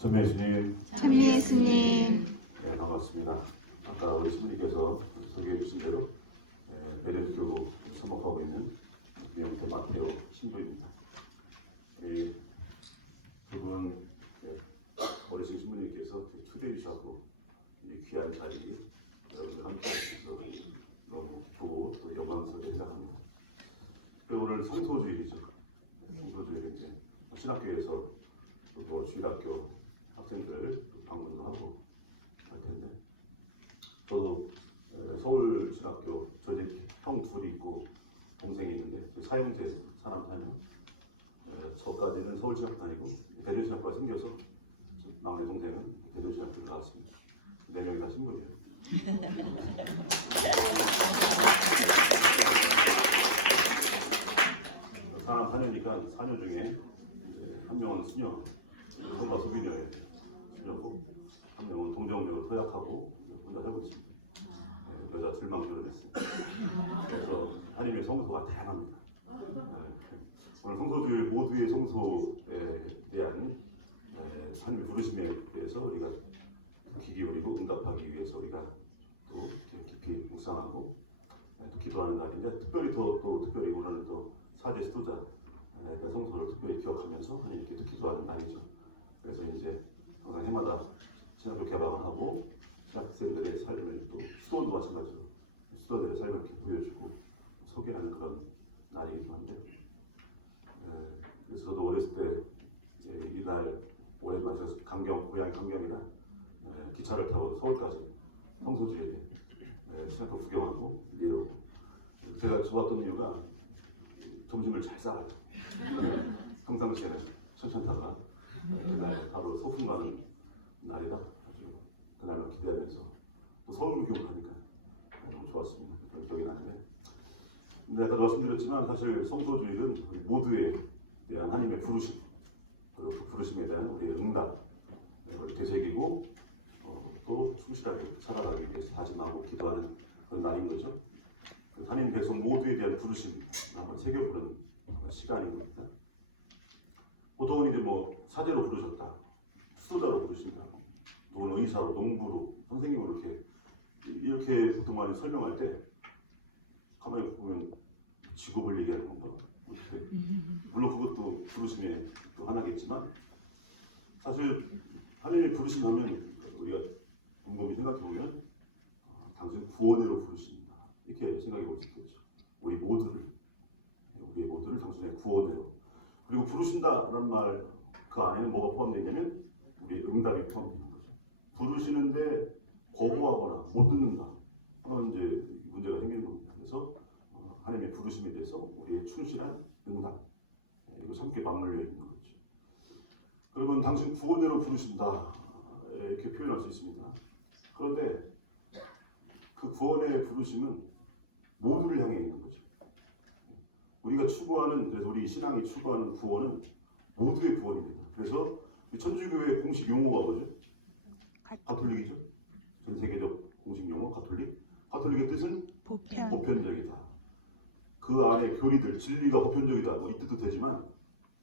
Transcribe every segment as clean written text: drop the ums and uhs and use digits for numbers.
전면 예수님. 찬미 예수님. 네, 반갑습니다. 아까 우리 신부님께서 소개해 주신 대로 베레스교로 서목하고 있는 미영태 마테오 신부입니다. 우리 두분 어르신 신부님께서 초대해 주셔서 이 귀한 자리 여러분들 함께 하셔서 너무 기쁘고 또 영광스럽게 생각합니다. 그리고 오늘 성소주일이죠. 성소주일에 이제 신학교에서 또 주일학교 학생들 방문도 하고 할 텐데, 저도 서울신학교 저희 형 둘이 있고 동생이 있는데 사형제 사람 다니고, 저까지는 서울신학교 다니고 대전신학교가 생겨서 막내 동생은 대전신학교를 나왔습니다. 4명이 다 신분이에요. 사람 4년이니까 4년 중에 이제 한 명은 수녀, 손과 소비녀예요. 수녀고, 한 명은 동정녀로 서약하고 혼자 살고 있습니다. 여자 둘만 결혼했어요. 그래서 하나님의 성소가 다양합니다. 오늘 성소주일 모두의 성소에 대한 하나님의 부르심에 대해서 우리가 귀 기울이고 응답하기 위해서 우리가 또 깊이 묵상하고 또 기도하는 날인데, 특별히 또 특별히 오늘은 또 사제 수도자 성소를 특별히 기억하면서 하나님께 또 기도하는 날이죠. 그래서 이제 항상 해마다 신학교 개방을 하고 신학생들의 삶을 또 수도원도 마찬가지로 수도들의 삶을 이렇게 보여주고 소개하는 그런 날이기도 한데, 그래서 저도 어렸을 때 이날 오랜만에 고향이 강경이라 기차를 타고 서울까지 성소주에 신학교 구경하고 내려오고, 제가 좋았던 이유가 점심을 잘 싸가요. 평상시에는 천천타가 그날 바로 소풍 가는 날이다. 아주 그날만 기대하면서 또 서울 구경 가니까 너무 좋았습니다. 그런 기억이 나는데, 근데 아까 말씀드렸지만 사실 성소주일은 우리 모두에 대한 하나님의 부르심, 그리고 그 부르심에 대한 우리의 응답, 우리 되새기고 또 충실하게 살아가기 위해서 다짐하고 기도하는 그런 날인 거죠. 하나님 백성 모두에 대한 부르심 한번 새겨보는 시간인 겁니다. 보통은 이제 뭐 사제로 부르셨다, 수도자로 부르신다, 또는 의사로, 농부로, 선생님으로 이렇게 보통 많이 설명할 때 가만히 보면 직업을 얘기하는 건가? 물론 그것도 부르심의 또 하나겠지만, 사실 하나님의 부르심 하면 우리가 곰곰이 생각해 보면 당신 구원으로 부르신다, 이렇게 생각해 볼 수 있겠죠. 우리의 모두를 당신의 구원으로. 그리고 부르신다라는 말 그 안에는 뭐가 포함되어 있냐면 우리의 응답이 포함되어 있는 거죠. 부르시는데 거부하거나 못 듣는다, 그런 이제 문제가 생기는 겁니다. 그래서 하나님의 부르심에 대해서 우리의 충실한 응답, 이거 함께 맞물려 있는 거죠. 그러면 당신 구원으로 부르신다, 이렇게 표현할 수 있습니다. 그런데 그 구원의 부르심은 모두를 향해 있는 거죠. 우리가 추구하는, 그래서 우리 신앙이 추구하는 구원은 모두의 구원입니다. 그래서 천주교의 공식 용어가 뭐죠? 가톨릭이죠. 전 세계적 공식 용어 가톨릭. 가톨릭의 뜻은 보편적이다. 그 안에 교리들, 진리가 보편적이다, 뭐 이 뜻도 되지만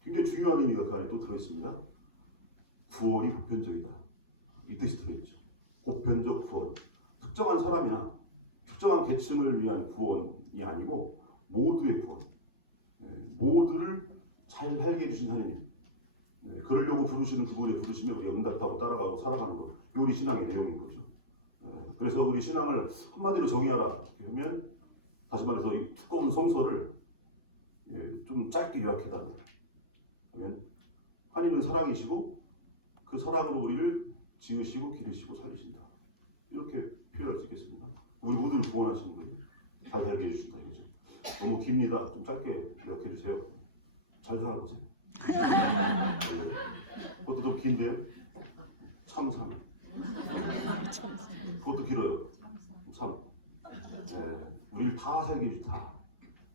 굉장히 중요한 의미가 그 안에 또 들어있습니다. 구원이 보편적이다, 이 뜻이 들어있죠. 보편적 구원, 특정한 사람이나 특정한 계층을 위한 구원이 아니고 모두의 구원, 모두를 잘 살게 해주신 하나님, 그러려고 부르시는 그분의 부르심에 우리가 응답하고 따라가고 살아가는 것, 이게 우리 신앙의 내용인 거죠. 그래서 우리 신앙을 한마디로 정의하라 하면, 다시 말해서 이 두꺼운 성서를 좀 짧게 요약해달라 하면, 하나님은 사랑이시고 그 사랑으로 우리를 지으시고 기르시고 살리신다, 이렇게 표현할 수 있겠습니다. 우리 모두를 구원하시는 거예요. 잘 살게 해주신다, 이거죠. 너무 깁니다. 좀 짧게 요약해 주세요. 잘 살아보세요. 그것도 좀 긴데요. 참삼. 그것도 길어요. 참. 우리를 다 살게 해주다.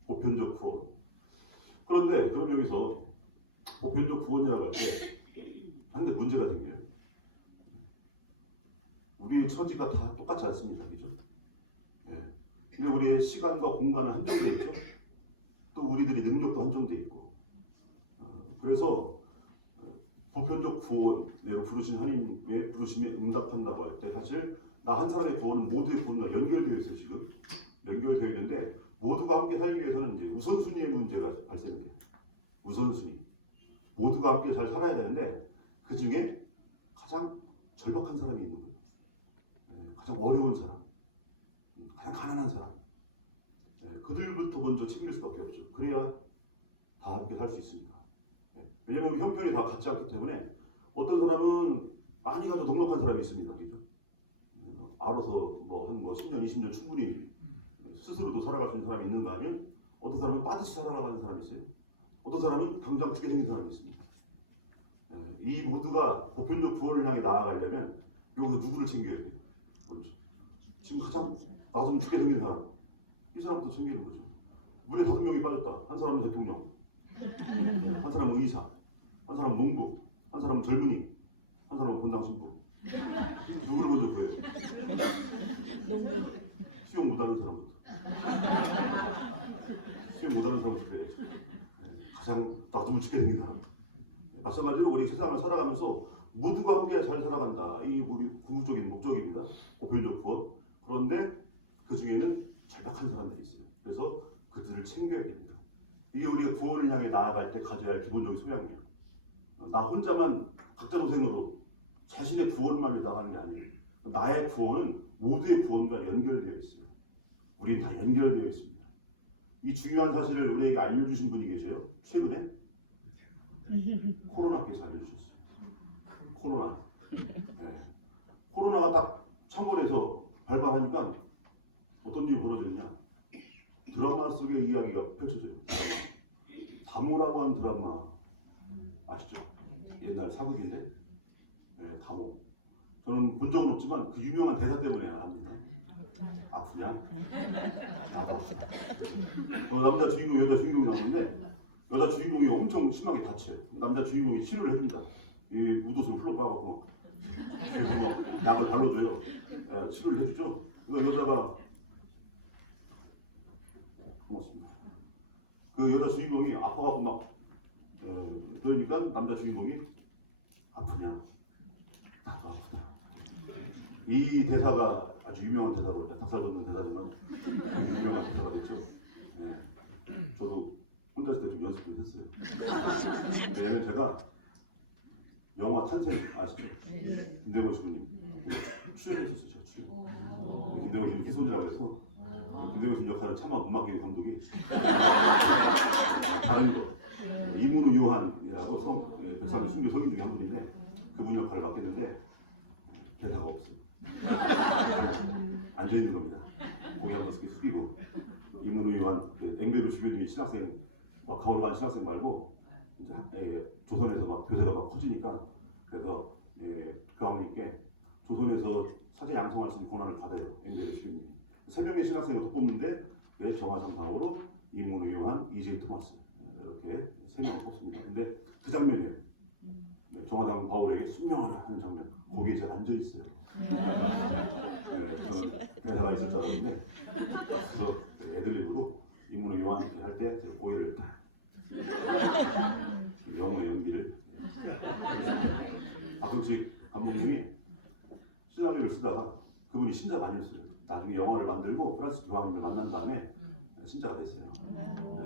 보편적 구원. 그런데 그럼 여기서 보편적 구원이라고 할 때 한 대 문제가 생겨요. 우리의 처지가 다 똑같지 않습니다. 그죠? 근데 우리의 시간과 공간은 한정되어 있죠. 또 우리들의 능력도 한정되어 있고, 그래서 보편적 구원으로 부르신 하나님의 부르심에 응답한다고 할 때 사실 나 한 사람의 구원은 모두의 구원과 연결되어 있어요. 지금 연결되어 있는데 모두가 함께 살기 위해서는 이제 우선순위의 문제가 발생돼요. 우선순위. 모두가 함께 잘 살아야 되는데 그 중에 가장 절박한 사람이 있는 거예요. 가장 어려운 사람, 가장 가난한 사람. 그들부터 먼저 챙길 수밖에 없죠. 그래야 다 함께 살 수 있습니다. 왜냐하면 형편이 다 같지 않기 때문에 어떤 사람은 많이 가도 넉넉한 사람이 있습니다. 그죠? 알아서 한 10년, 20년 충분히 스스로도 살아갈 수 있는 사람이 있는가 하면 어떤 사람은 빠듯이 살아가는 사람이 있어요. 어떤 사람은 당장 죽게 생긴 사람이 있습니다. 이 모두가 보편적 구원을 향해 나아가려면 여기서 누구를 챙겨야 돼요? 그렇죠. 지금 가장 나 좀 죽게 생긴 사람, 이 사람부터 챙기는 거죠. 물에 5명이 빠졌다. 한 사람은 대통령, 한 사람은 의사, 한 사람은 농부, 한 사람은 젊은이, 한 사람은 본당 신부. 누구를 먼저 구해요? 수용 못하는 사람부터. 수용 못하는 사람부터 구해야죠. 가장 놔두면 죽게 생긴 사람. 마찬가지로 우리 세상을 살아가면서 모두가 함께 잘 살아간다. 이 우리 궁극적인 목적입니다. 보편적 구원. 그런데 그 중에는 절박한 사람들이 있어요. 그래서 그들을 챙겨야 됩니다. 이게 우리가 구원을 향해 나아갈 때 가져야 할 기본적인 소양이에요. 나 혼자만 각자 도생으로 자신의 구원만 위해 나가는 게 아니에요. 나의 구원은 모두의 구원과 연결되어 있어요. 우린 다 연결되어 있습니다. 이 중요한 사실을 우리에게 알려주신 분이 계세요. 최근에 코로나께서 알려주셨어요. 코로나. 코로나가 딱 창궐해서 발발하니까 어떤 일이 벌어졌냐. 드라마 속의 이야기가 펼쳐져요. 다모라고 하는 드라마 아시죠? 옛날 사극인데 다모. 저는 본 적은 없지만 그 유명한 대사 때문에 압니다. 아프냐? 아프다. 남자 주인공, 여자 주인공이 나오는데 여자 주인공이 엄청 심하게 다쳐요. 남자 주인공이 치료를 해줍니다. 이 우도수를 흘러 빠갖고 그래서 약을 발라줘요. 치료를 해주죠. 그러니까 여자가 고맙습니다. 그 여자 주인공이 아파갖고 막 그러니까 남자 주인공이 아프냐? 나도 아프다. 이 대사가 아주 유명한 대사로 닭살 돋는 대사지만 유명한 대사가 됐죠. 저도 혼자 있을 때 좀 연습을 했어요. 왜냐면 제가 영화 탄생 아시죠? 김대건 신부님 출연했었어요. 제가 출연. 김대건 신부 기손이라고 해서 김대건 신부 역할을 참아 음악계 감독이 다른 거 이문우 요한이라고 백삼 순교 성인 중에 한 분인데 그분 역할을 맡겼는데 대사가 없어요. 앉아 있는 겁니다. 고개 한번 숙이고 이문우 요한 앵베르 주교님이 신학생 막 가오르 간 신학생 말고 이제 조선에서 막 교세가 막 커지니까 그래서 그 아버님께 조선에서 사제 양성할 수 있는 권한을 받아요. 앵베르 주교님이 3명의 신학생을 돋뽑는데 왜 정화상상으로 이문우 요한, 이제이 토마스 이렇게 3명을 뽑습니다. 근데 그 장면이에요. 정화상 바울에게 순명하라 하는 장면. 거기에 제가 앉아 있어요. 저는 대사가 있을 줄 알았는데 그래서 애들립으로 인문을 요한 할 때 제가 고개를 딱 영어 연기를 박금식 감독님이 시나리오를 쓰다가 그분이 신자가 아니었어요. 나중에 영화를 만들고 프란스 교황님을 만난 다음에 신자가 됐어요.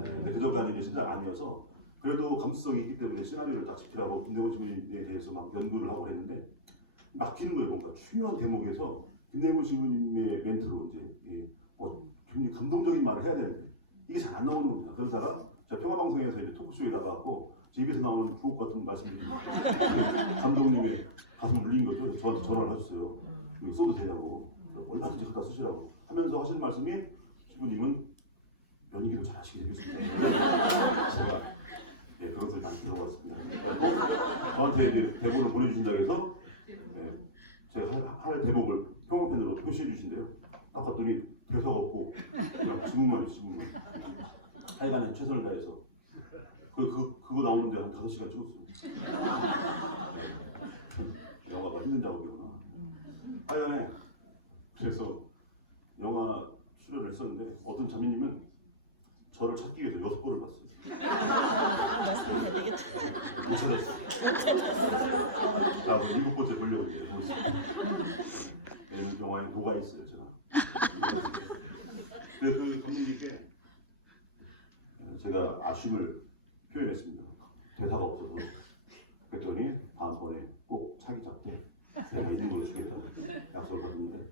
근데 그 전까지는 신자가 아니어서 그래도 감수성이 있기 때문에 시나리오를 딱 지키라고 김대건 신부님에 대해서 막 연구를 하고 그랬는데 막히는 거예요. 뭔가 중요한 대목에서 김대건 신부님의 멘트로 이제 굉장히 감동적인 말을 해야 되는데 이게 잘 안 나오는 겁니다. 그러다가 제가 평화방송에서 이제 토크쇼에 나가고 제 입에서 나오는 부엌 같은 말씀들이 감독님의 가슴 울린 거죠. 저한테 전화를 하셨어요. 이거 써도 되냐고. 얼마든지 갖다 쓰시라고 하면서 하신 말씀이 신부님은 연기도 잘 하시게 되겠습니다. 제가 그런 소리 많이 들어봤습니다. 저한테 이제 대본을 보내주신다고 해서 제가 할 대목을 평화편으로 표시해 주신대요. 딱 봤더니 대사가 없고 그냥 지문만 있어, 지문만. 하여간에 최선을 다해서 그거 나오는데 한 5시간 찍었어요. 영화가 힘든 작업이구나. 하여간에 그래서 영화 출연을 했었는데 어떤 자매님은 저를 찾기 위해서 6번을 봤어요. 못 찾았어요. 자, 뭐 7번째 보려고 이제 보고 있습니다. 이 영화에 뭐가 있어요, 제가. 그래서 그 감독님께 제가 아쉬움을 표현했습니다. 대사가 없어서. 그랬더니 다음번에 꼭 차기 잡되 내가 있는 걸로 주겠다고 약속을 받았는데,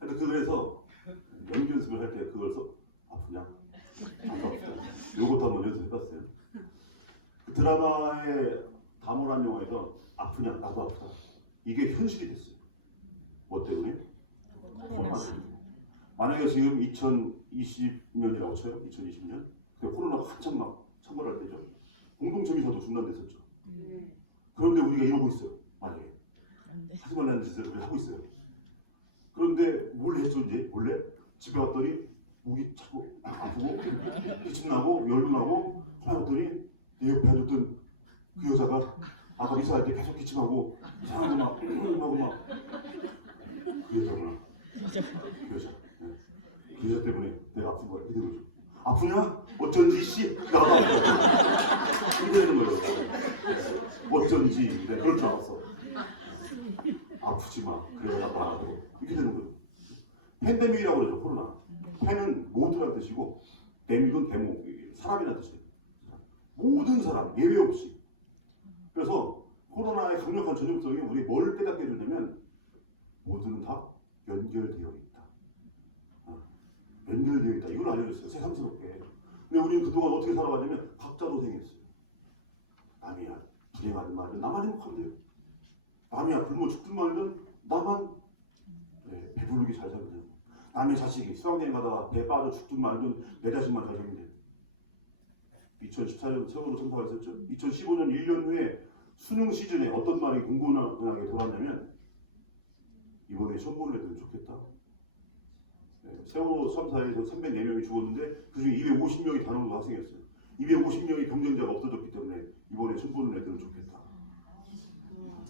그래서 연기 연습을 할 때 그걸 아프냐? 아깝다. 요것도 한번 연습해봤어요. 그 드라마의 다모란 영화에서 아프냐? 나도 아프다. 이게 현실이 됐어요. 뭐 때문에? 코로나 때문에. 만약에 지금 2020년이라고 쳐요. 2020년. 코로나가 한참 막 창궐할 때죠. 공동체미사도 중단됐었죠. 그런데 우리가 이러고 있어요. 만약에. 하지만 않는 짓을 우리 하고 있어요. 그런데 뭘 했죠 이제? 몰래? 집에 왔더니 목이 자꾸 아프고 기침 나고 열도 나고 하나 봤더니 내 옆에 앉았던 그 여자가 아까 미사할 때 계속 기침하고 이상하게 막 하고 막 그 여자구나. 그 여자. 네. 그 여자 때문에 내가 아픈 거야. 그대로죠. 아프냐? 어쩐지 씨 나도 아프다. 이렇게 되는 거예요. 어쩐지 내가 그럴 줄 알았어. 아프지 마. 그래 나도 알아도 이렇게 되는 거예요. 팬데믹이라고 그러죠. 코로나. 팬은 모두란 뜻이고 데믹은 데모, 사람이라는 뜻이에요. 모든 사람 예외 없이. 그래서 코로나의 강력한 전염성이 우리 뭘 깨닫게 해주냐면 모두는 다 연결되어 있다. 연결되어 있다. 이걸 알려줬어요. 새삼스럽게. 근데 우리는 그동안 어떻게 살아가냐면 각자 도생했어요. 남이야 불행하든 말든 나만 행복하면 돼요. 남이야 굶어 죽든 말든 나만 배부르게 잘 살면 돼요. 남의 자식이 수학여행 가다가 배 빠져 죽든 말든 내 자식만 잘 살면 돼요. 2014년 세월호 참사가 있었죠. 2015년 1년 후에 수능 시즌에 어떤 말이 공공연하게 돌았냐면 이번에 천문을 해도 좋겠다. 세월호 참사에서 304명이 죽었는데 그중에 250명이 단원고 학생이었어요. 250명의 경쟁자가 없어졌기 때문에 이번에 천문을 해도 좋겠다.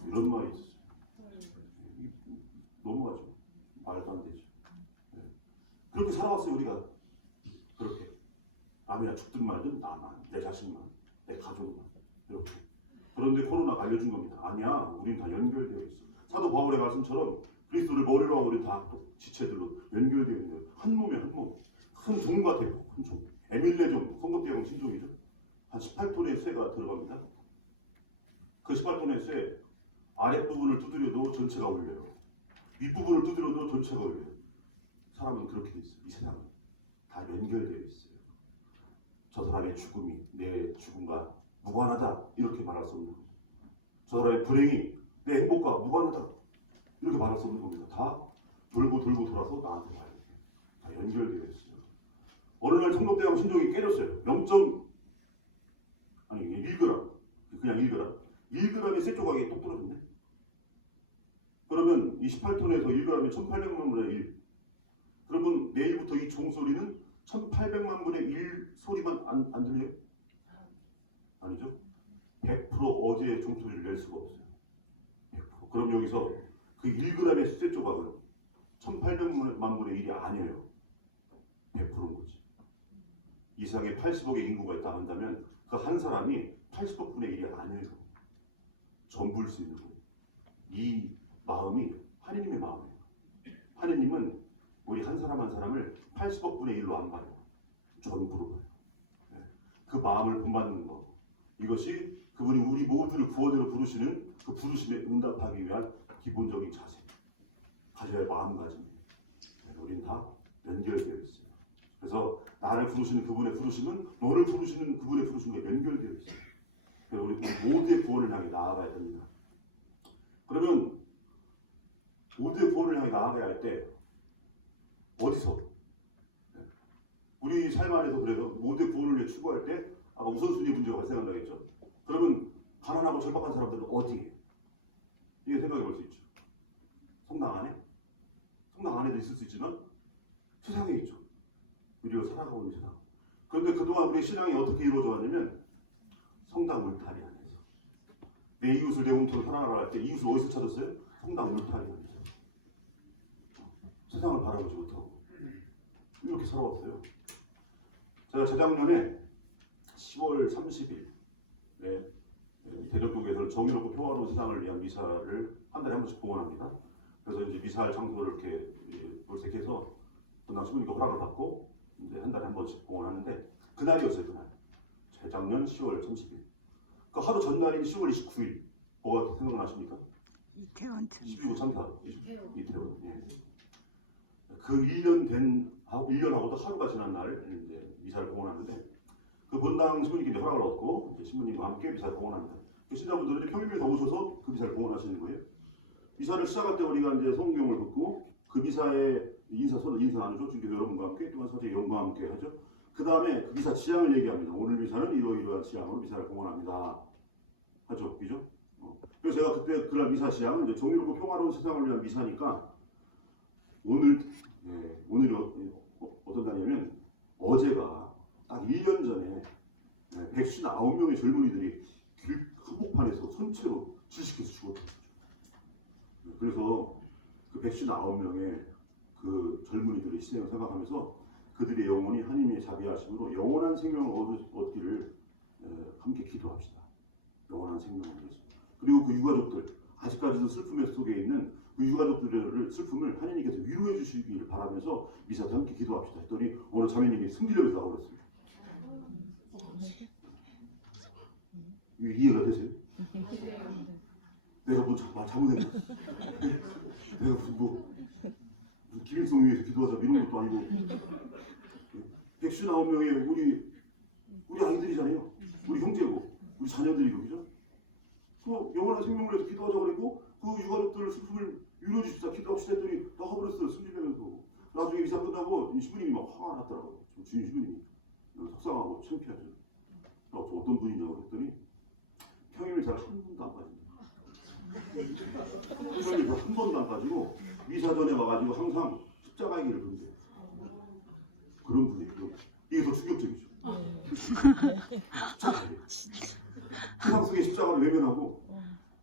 이런 말이 있었어요. 넘어가죠. 말도 안 되죠. 그렇게 살아왔어요 우리가. 그렇게 남이나 죽든 말든 나만, 내 자식만, 내 가족만 이렇게. 그런데 코로나가 알려준 겁니다. 아니야, 우린 다 연결되어 있어. 사도 바울의 말씀처럼 그리스도를 머리로 하고 우린 다 지체들로 연결되어 있는 거예요. 한 몸에 한 몸. 큰 종 같아요. 큰 종. 에밀레종, 성급대왕 신종이죠. 한 18톤의 쇠가 들어갑니다. 그 18톤의 쇠 아랫부분을 두드려도 전체가 울려요. 윗부분을 두드려도 전체가 울려요. 사람은 그렇게 돼 있어요. 이 세상은 다 연결되어 있어요. 저 사람의 죽음이 내 죽음과 무관하다 이렇게 말할 수 없는 거죠. 저 사람의 불행이 내 행복과 무관하다 이렇게 말할 수 없는 겁니다. 다 돌고 돌고 돌아서 나한테 와요. 다 연결되어 있어요. 어느 날 성급대왕 신종이 깨졌어요. 1g 그냥 1g 1g의 쇠 조각이 똑 떨어졌네. 그러면 이 18톤에서 1g이 1800만 분의 1. 그러면 내일부터 이 종소리는 1800만 분의 1 소리만 안 들려요? 아니죠? 100% 어제의 종소리를 낼 수가 없어요. 100%. 그럼 여기서 그 1g의 쇠 조각은 1800만 분의 1이 아니에요. 100%인 거지. 이 세상에 80억의 인구가 있다 한다면 그 한 사람이 80억분의 1이 아니에요. 전부일 수 있는 거예요. 이 마음이 하느님의 마음이에요. 하느님은 우리 한 사람 한 사람을 80억분의 1로 안 봐요. 전부로 봐요. 그 마음을 본받는 거. 이것이 그분이 우리 모두를 구원으로 부르시는 그 부르심에 응답하기 위한 기본적인 자세. 가져야 할 마음가짐이에요. 우리는 다 연결되어 있어요. 그래서 나를 부르시는 그분의 부르심은 너를 부르시는 그분의 부르심과 연결되어 있어요. 그래서 우리 모두의 구원을 향해 나아가야 됩니다. 그러면 모두의 구원을 향해 나아가야 할 때 어디서? 우리 삶 안에서 그래서 모두의 구원을 위해 추구할 때 아까 우선순위 문제가 발생한다고 했죠. 그러면 가난하고 절박한 사람들은 어디에? 이게 생각해 볼 수 있죠. 성당 안에? 성당 안에도 있을 수 있지만 세상에 있죠. 우리가 살아가고 있는 세상. 그런데 그동안 우리 신앙이 어떻게 이루어져 왔냐면 성당 울타리 안에서. 내 이웃을 내 몸처럼 사랑하라 할 때 이웃을 어디서 찾았어요? 성당 울타리 안에서. 세상을 바라보지 못하고 이렇게 살아왔어요. 제가 재작년에 10월 30일 대전동에서 그 정의롭고 평화로운 세상을 위한 미사를 한 달에 한 번씩 봉헌합니다. 그래서 이제 미사할 장소를 이렇게 물색해서 분당 신부님께 허락을 받고 이제 한 달에 한 번씩 봉헌하는데 그날이었어요. 그날 재작년 10월 30일. 그 하루 전날인 10월 29일 뭐가 생각나십니까? 이태원 12구 참사 이태원. 예. 그 1년하고도 하루가 지난 날 이제 미사를 봉헌하는데 그 본당 신부님께 허락을 얻고 이제 신부님과 함께 미사를 봉헌합니다. 그 신자분들은 평일에 오셔서 그 미사를 봉헌하시는 거예요. 미사를 시작할 때 우리가 이제 성경을 듣고 그 미사의 인사 나누죠. 중교 여러분과 함께 또한 사제 영과 함께 하죠. 그 다음에 그 미사 지향을 얘기합니다. 오늘 미사는 이러이러한 지향으로 미사를 봉헌합니다. 하죠, 그죠? 그래서 제가 그때 그날 미사 지향은 이제 정의롭고 평화로운 세상을 위한 미사니까 오늘이 어떤 날이냐면 어제가 딱 1년 전에 159명의 젊은이들이 길 한복판에서 선체로 질식해서 죽었던 거죠. 그래서 그 159명의 그 젊은이들의 희생을 생각하면서 그들의 영혼이 하나님의 자비하심으로 영원한 생명을 얻기를 함께 기도합시다. 영원한 생명을 위해서. 그리고 그 유가족들, 아직까지도 슬픔 속에 있는 그 유가족들의 슬픔을 하나님께서 위로해 주시기를 바라면서 미사도 함께 기도합시다 했더니 오늘 자매님이 승질력에서 나오셨어요. 이해가 되세요? 내가 뭐 잘못했나? 내가 무슨 김일성 위해서 기도하자 이런 것도 아니고 159명의 우리 아이들이잖아요. 우리 형제고 우리 자녀들이고 그죠? 그 영원한 생명을 위해서 기도하자 그랬고 그 유가족들 슬픔을 위로해 주시자 기도합시다 했더니 나가버렸어요. 승질내면서 나중에 미사 끝나고 신부님이 막 화가 났더라고요. 주인 신부님이 속상하고 창피하죠. 저 어떤 분이냐고 했더니 평일을 잘 한 번도 안 빠집니다. 평일을 한 번도 안 빠지고 미사 전에 와가지고 항상 십자가의 길을 본대요. 그런 분이에요. 이게 더 충격적이죠. 십자가예요. 세상 속의 십자가를 외면하고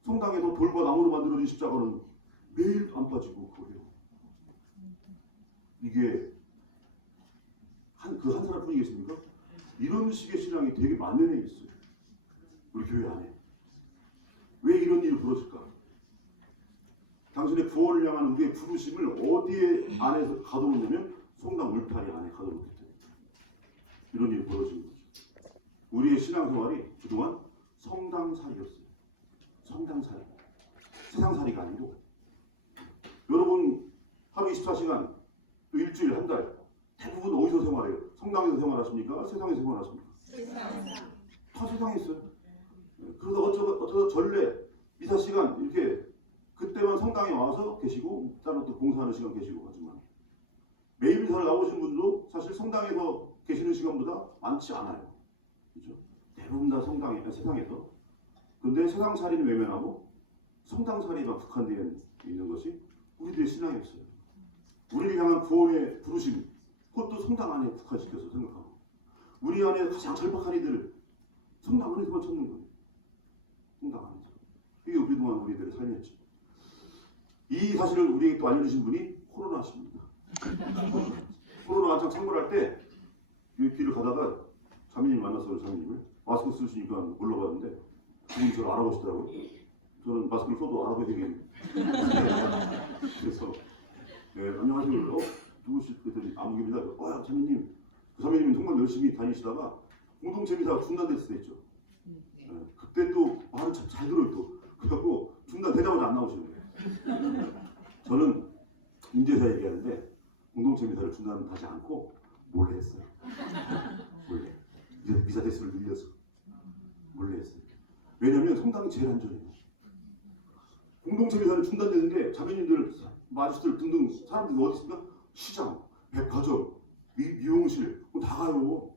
성당에서 돌과 나무로 만들어진 십자가는 매일 안 빠지고 그래요. 이게 한 사람뿐이겠습니까? 이런 식의 신앙이 되게 만연해 있어요. 우리 교회 안에. 왜 이런 일이 벌어질까? 당신의 구원을 향한 우리의 부르심을 어디에 안에서 가둬놓냐면 성당 울타리 안에 가둬놓기 때문에 이런 일이 벌어지는 거죠. 우리의 신앙생활이 그동안 성당살이였어요. 성당살이. 세상살이가 아니고 여러분 하루 24시간 또 일주일 한 달 대부분 어디서 생활해요? 성당에서 생활하십니까? 세상에서 생활하십니까? 다 세상에 있어요. 그러다 어쩌다 전례 미사 시간 이렇게 그때만 성당에 와서 계시고 따로 또 봉사하는 시간 계시고 하지만 매일 미사를 나오신 분도 사실 성당에서 계시는 시간보다 많지 않아요. 그렇죠? 대부분 다 세상에서. 그런데 세상살이는 외면하고 성당살이만 국한되어 있는 것이 우리들의 신앙이었어요. 우리를 향한 구원의 부르심, 그것도 성당 안에 국한시켜서 생각하고 우리 안에 가장 절박한 이들을 성당 안에서만 찾는 거예요. 성당 안에서. 이게 그동안 우리들의 삶이었죠. 이 사실을 우리에게 또 알려주신 분이 코로나십니다. 코로나 한창 창궐할 때 길을 가다가 자매님 만났어요. 자매님을 마스크 쓰시니까 올라갔는데 그분이 저를 알아보시더라고요. 저는 마스크를 써도 알아보게 되겠네요. 그래서 안녕하세요. 누구시더니 아무개입니다. 자매님. 그 자매님은 정말 열심히 다니시다가 공동체 미사가 중단됐을 때 있죠. 그때 또 말을 잘 들어요. 또 그래갖고 중단되자마자 안 나오시는 거예요. 저는 인제사 얘기하는데 공동체 미사를 중단하지 않고 몰래 했어요. 몰래. 미사 대수를 늘려서 몰래 했어요. 왜냐하면 성당이 제일 안전해요. 공동체 미사는 중단되는데 자매님들, 마주들 등등 사람들이 어디 있습니까? 시장, 백화점, 미용실 다 가요.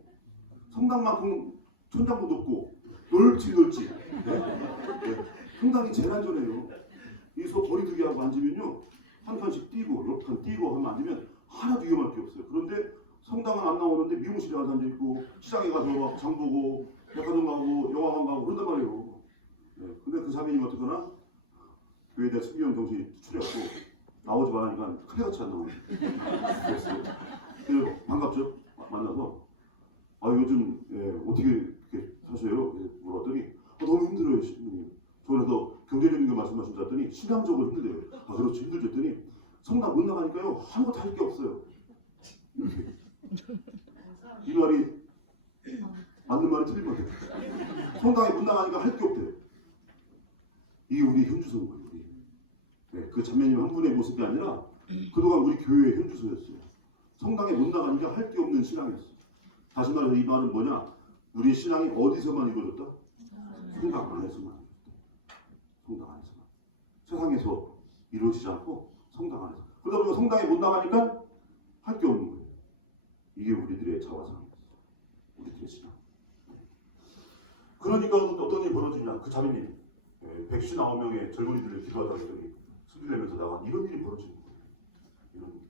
성당만큼 천장도 높고 넓지. 성당이 제일 안전해요. 여기서 거리두기하고 앉으면요 한 칸씩 뛰고 옆 칸 뛰고 하면 앉으면 하나도 위험할 게 없어요. 그런데 성당은 안 나오는데 미용실에 가서 앉아있고 시장에 가서 장 보고 백화점 가고 영화관 가고 그런단 말이에요. 근데 그 자매님 어떡하나? 교회에 대한 신비한 정신이 투출해갖고 나오지 말라니까 크레같이 안 나오네. 그래서 반갑죠? 만나서 요즘 어떻게 이렇게 사셔요? 물어봤더니 너무 힘들어요 신부님. 저는 했더니 신앙적으로 힘들대요. 아 그렇지 힘들죠 했더니 성당 못 나가니까요 아무것도 할 게 없어요. 이렇게. 이 말이 맞는 말이 틀린 말이에요. 성당에 못 나가니까 할 게 없대요. 이게 우리 현주소인 거예요. 우리. 네, 그 자매님 한 분의 모습이 아니라 그동안 우리 교회의 현주소였어요. 성당에 못 나가니까 할 게 없는 신앙이었어요. 다시 말해서 이 말은 뭐냐? 우리 신앙이 어디서만 이루어졌다? 성당 안에서만. 성당 안에서만. 세상에서 이루어지지 않고 성당 안에서. 그러다 보니까 성당에 못 나가니까 할 게 없는 거예요. 이게 우리들의 자화상이었어요. 우리들의 신앙. 그러니까 어떤 일이 벌어지냐? 그 자매님 159명의 젊은이들을 기도하다 했더니 술을 내면서 나간 이런 일이 벌어지는 거예요. 이런 일.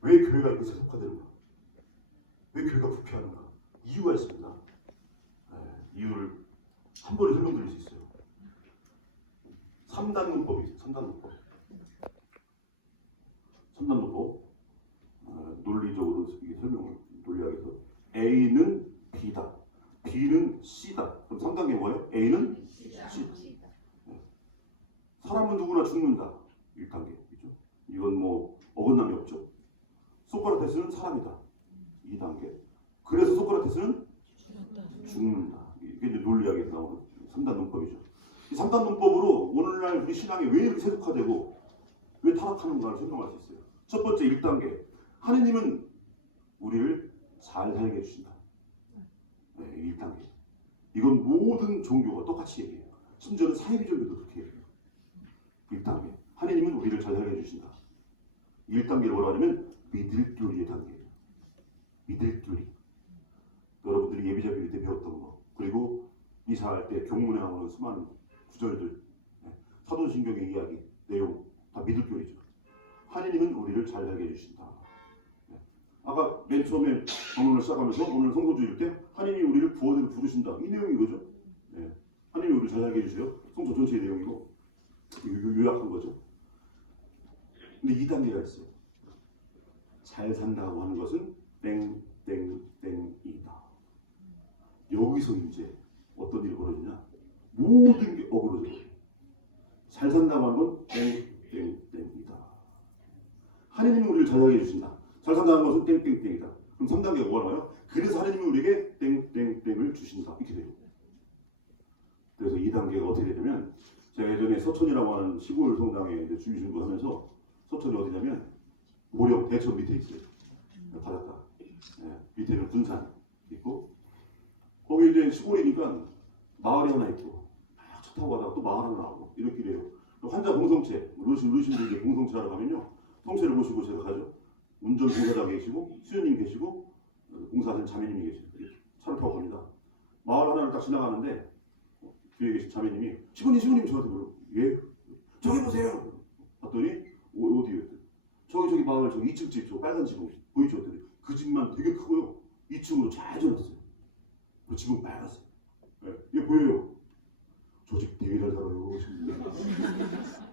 왜 교회가 이렇게 세속화되는가? 왜 교회가 부패하는가? 이유가 있습니다. 이유를 한 번에 설명드릴 수 있어요. 3단 문법이 있어요. 3단 문법. 3단 문법. 논리적으로 이게 설명을 논리학에서 A는 B다. B는 C다. 그럼 3단계 뭐예요? A는 C다. 사람은 누구나 죽는다. 1단계. 그죠? 이건 뭐 어긋남이 없죠. 소크라테스는 사람이다. 2단계. 그래서 소크라테스는 죽는다. 이게 이제 논리학에서 나오는 3단 문법이죠. 이 3단 문법으로 오늘날 우리 신앙이 왜 이렇게 세속화되고 왜 타락하는가를 설명할 수 있어요. 첫 번째 1단계. 하느님은 우리를 잘 살게 해주신다. 네, 1단계. 이건 모든 종교가 똑같이 얘기해요. 심지어는 사이비 종교도 그렇게 얘기해요. 1단계. 하느님은 우리를 잘 살게 해주신다. 1단계를 뭐라고 하냐면 믿을교리의 단계예요. 믿을교리. 여러분들이 예비자 비밀 때 배웠던 거, 그리고 이사할 때 경문에 나오는 수많은 구절들, 사도신경의 이야기, 내용 다 믿을교리죠. 하느님은 우리를 잘 살게 해주신다. 아까 맨 처음에 방문을 시작하면서 오늘 성소주일 때 하느님이 우리를 부어대로 부르신다. 이 내용이 거죠. 하느님이 우리를 잘 살게 해주세요. 성소 전체의 내용이고 요약한 거죠. 근데 2단계가 있어요. 잘 산다고 하는 것은 땡땡땡이다. 여기서 이제 어떤 일이 벌어지냐? 모든 게 어그러져요. 잘 산다고 하는 건 땡땡땡이다. 하느님이 우리를 잘 살게 해주신다. 잘 산다는 것은 땡땡땡이다. 그럼 3단계가 뭐가 나와요? 그래서 하느님이 우리에게 땡땡땡을 주신다. 이렇게 돼요. 그래서 2단계가 어떻게 되냐면 제가 예전에 서천이라고 하는 시골 성당에 이제 주일 신고하면서 서천이 어디냐면 보령 대천 밑에 있어요. 바닷가. 밑에는 군산 있고 거기 이제 시골이니까 마을이 하나 있고 막 차 타고 가다가 또 마을 하나 나오고 이렇게 돼요. 환자 공성체 루신들 이제 공성체 하러 가면요. 성체를 모시고 제가 가죠. 운전 공사장 계시고 수연님 계시고 공사하는 자매님이 계시고 차를 타고 갑니다. 마을 하나를 딱 지나가는데 뒤에 계신 자매님이 시부님 저한테 물어. 예? 저기 보세요. 봤더니 어디요? 저기 마을 저기 2층 집 저 빨간 지붕 보이죠? 그 집만 되게 크고요. 2층으로 잘 지어놨어요. 그 집은 빨갛어요. 이게 보여요. 저 집 되게 잘 살아요.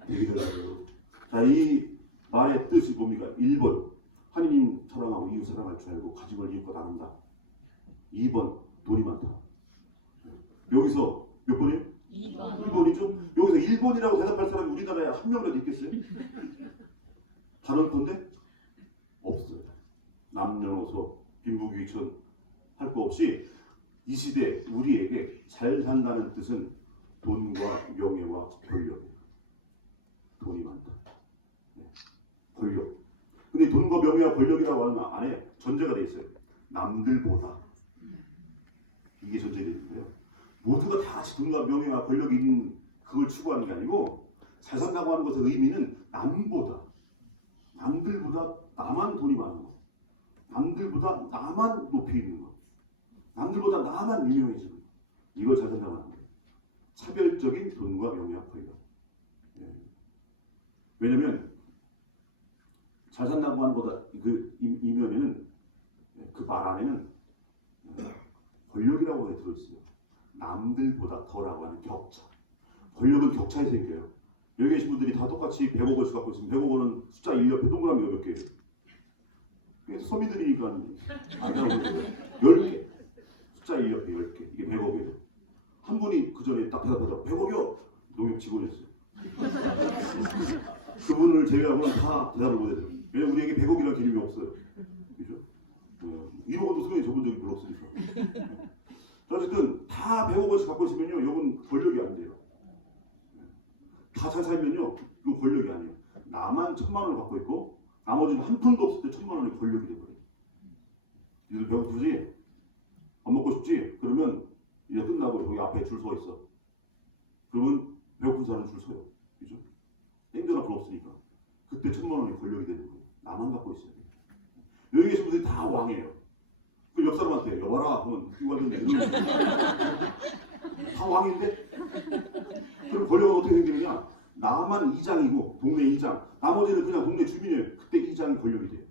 되게 잘 살아요. 자, 이 말의 뜻이 뭡니까? 1번 하느님 사랑하고 이웃 사랑할 줄 알고 가짐을 이웃과 나눈다. 2번 돈이 많다. 여기서 몇 번이에요? 2번이죠? 여기서 1번이라고 대답할 사람이 우리나라에 한 명이라도 있겠어요? 단언컨대 없어요. 남녀노소 빈부귀천 할 거 없이 이 시대 우리에게 잘 산다는 뜻은 돈과 명예와 권력이에요. 돈이 많다. 권력. 근데 돈과 명예와 권력이라고 하는 안에 전제가 돼 있어요. 남들보다. 이게 전제되어 있는데요. 모두가 다 같이 돈과 명예와 권력이 있는 그걸 추구하는 게 아니고 잘 산다고 하는 것의 의미는 남들보다 나만 돈이 많은 거, 남들보다 나만 높이 있는 거, 남들보다 나만 유명해지는 거. 이걸 잘 산다고 하는 거예요. 차별적인 돈과 명예와 권력. 왜냐면 잘 산다고 하는 것보다 그 이면에는 그 말 안에는 권력이라고 하는 게 들어있어요. 남들보다 더라고 하는 격차. 권력은 격차에 생겨요. 여기 계신 분들이 다 똑같이 100억 원씩 갖고 있으면 100억 원은 숫자 1 옆에 동그라미가 몇 개예요? 그래서 서민들이니까 안 나오는 거예요. 10개. 숫자 1 옆에 10개. 이게 100억이에요. 한 분이 그 전에 딱 대답하더라고요. 100억이요? 농협 직원이었어요. 그분을 제외하고는 다 대답을 못해요. 왜냐면 우리에게 100억이라는 개념이 없어요. 그죠? 1억원도 소용이 저본 적이 별로 없으니까. 어쨌든 다 100억원씩 갖고 있으면요, 이건 권력이 안 돼요. 다 잘 살면요, 이건 권력이 아니에요. 나만 1000만 원을 갖고 있고 나머지는 한 푼도 없을 때 1000만 원이 권력이 돼버려요. 니들 배고프지? 밥 먹고 싶지? 그러면 이제 끝나고 여기 앞에 줄 서 있어. 그러면 배고픈 사람은 줄 서요. 그죠? 땡전 앞은 없으니까. 그때 1000만 원이 권력이 되는 거예요. 나만 갖고 있어야 돼요. 여기 계신 분들이 다 왕이에요. 그 옆 사람한테 여봐라 하면 누가 됐네. 다 왕인데? 그럼 권력은 어떻게 생기느냐? 나만 이장이고 동네 이장, 나머지는 그냥 동네 주민이에요. 그때 이장이 권력이 돼요.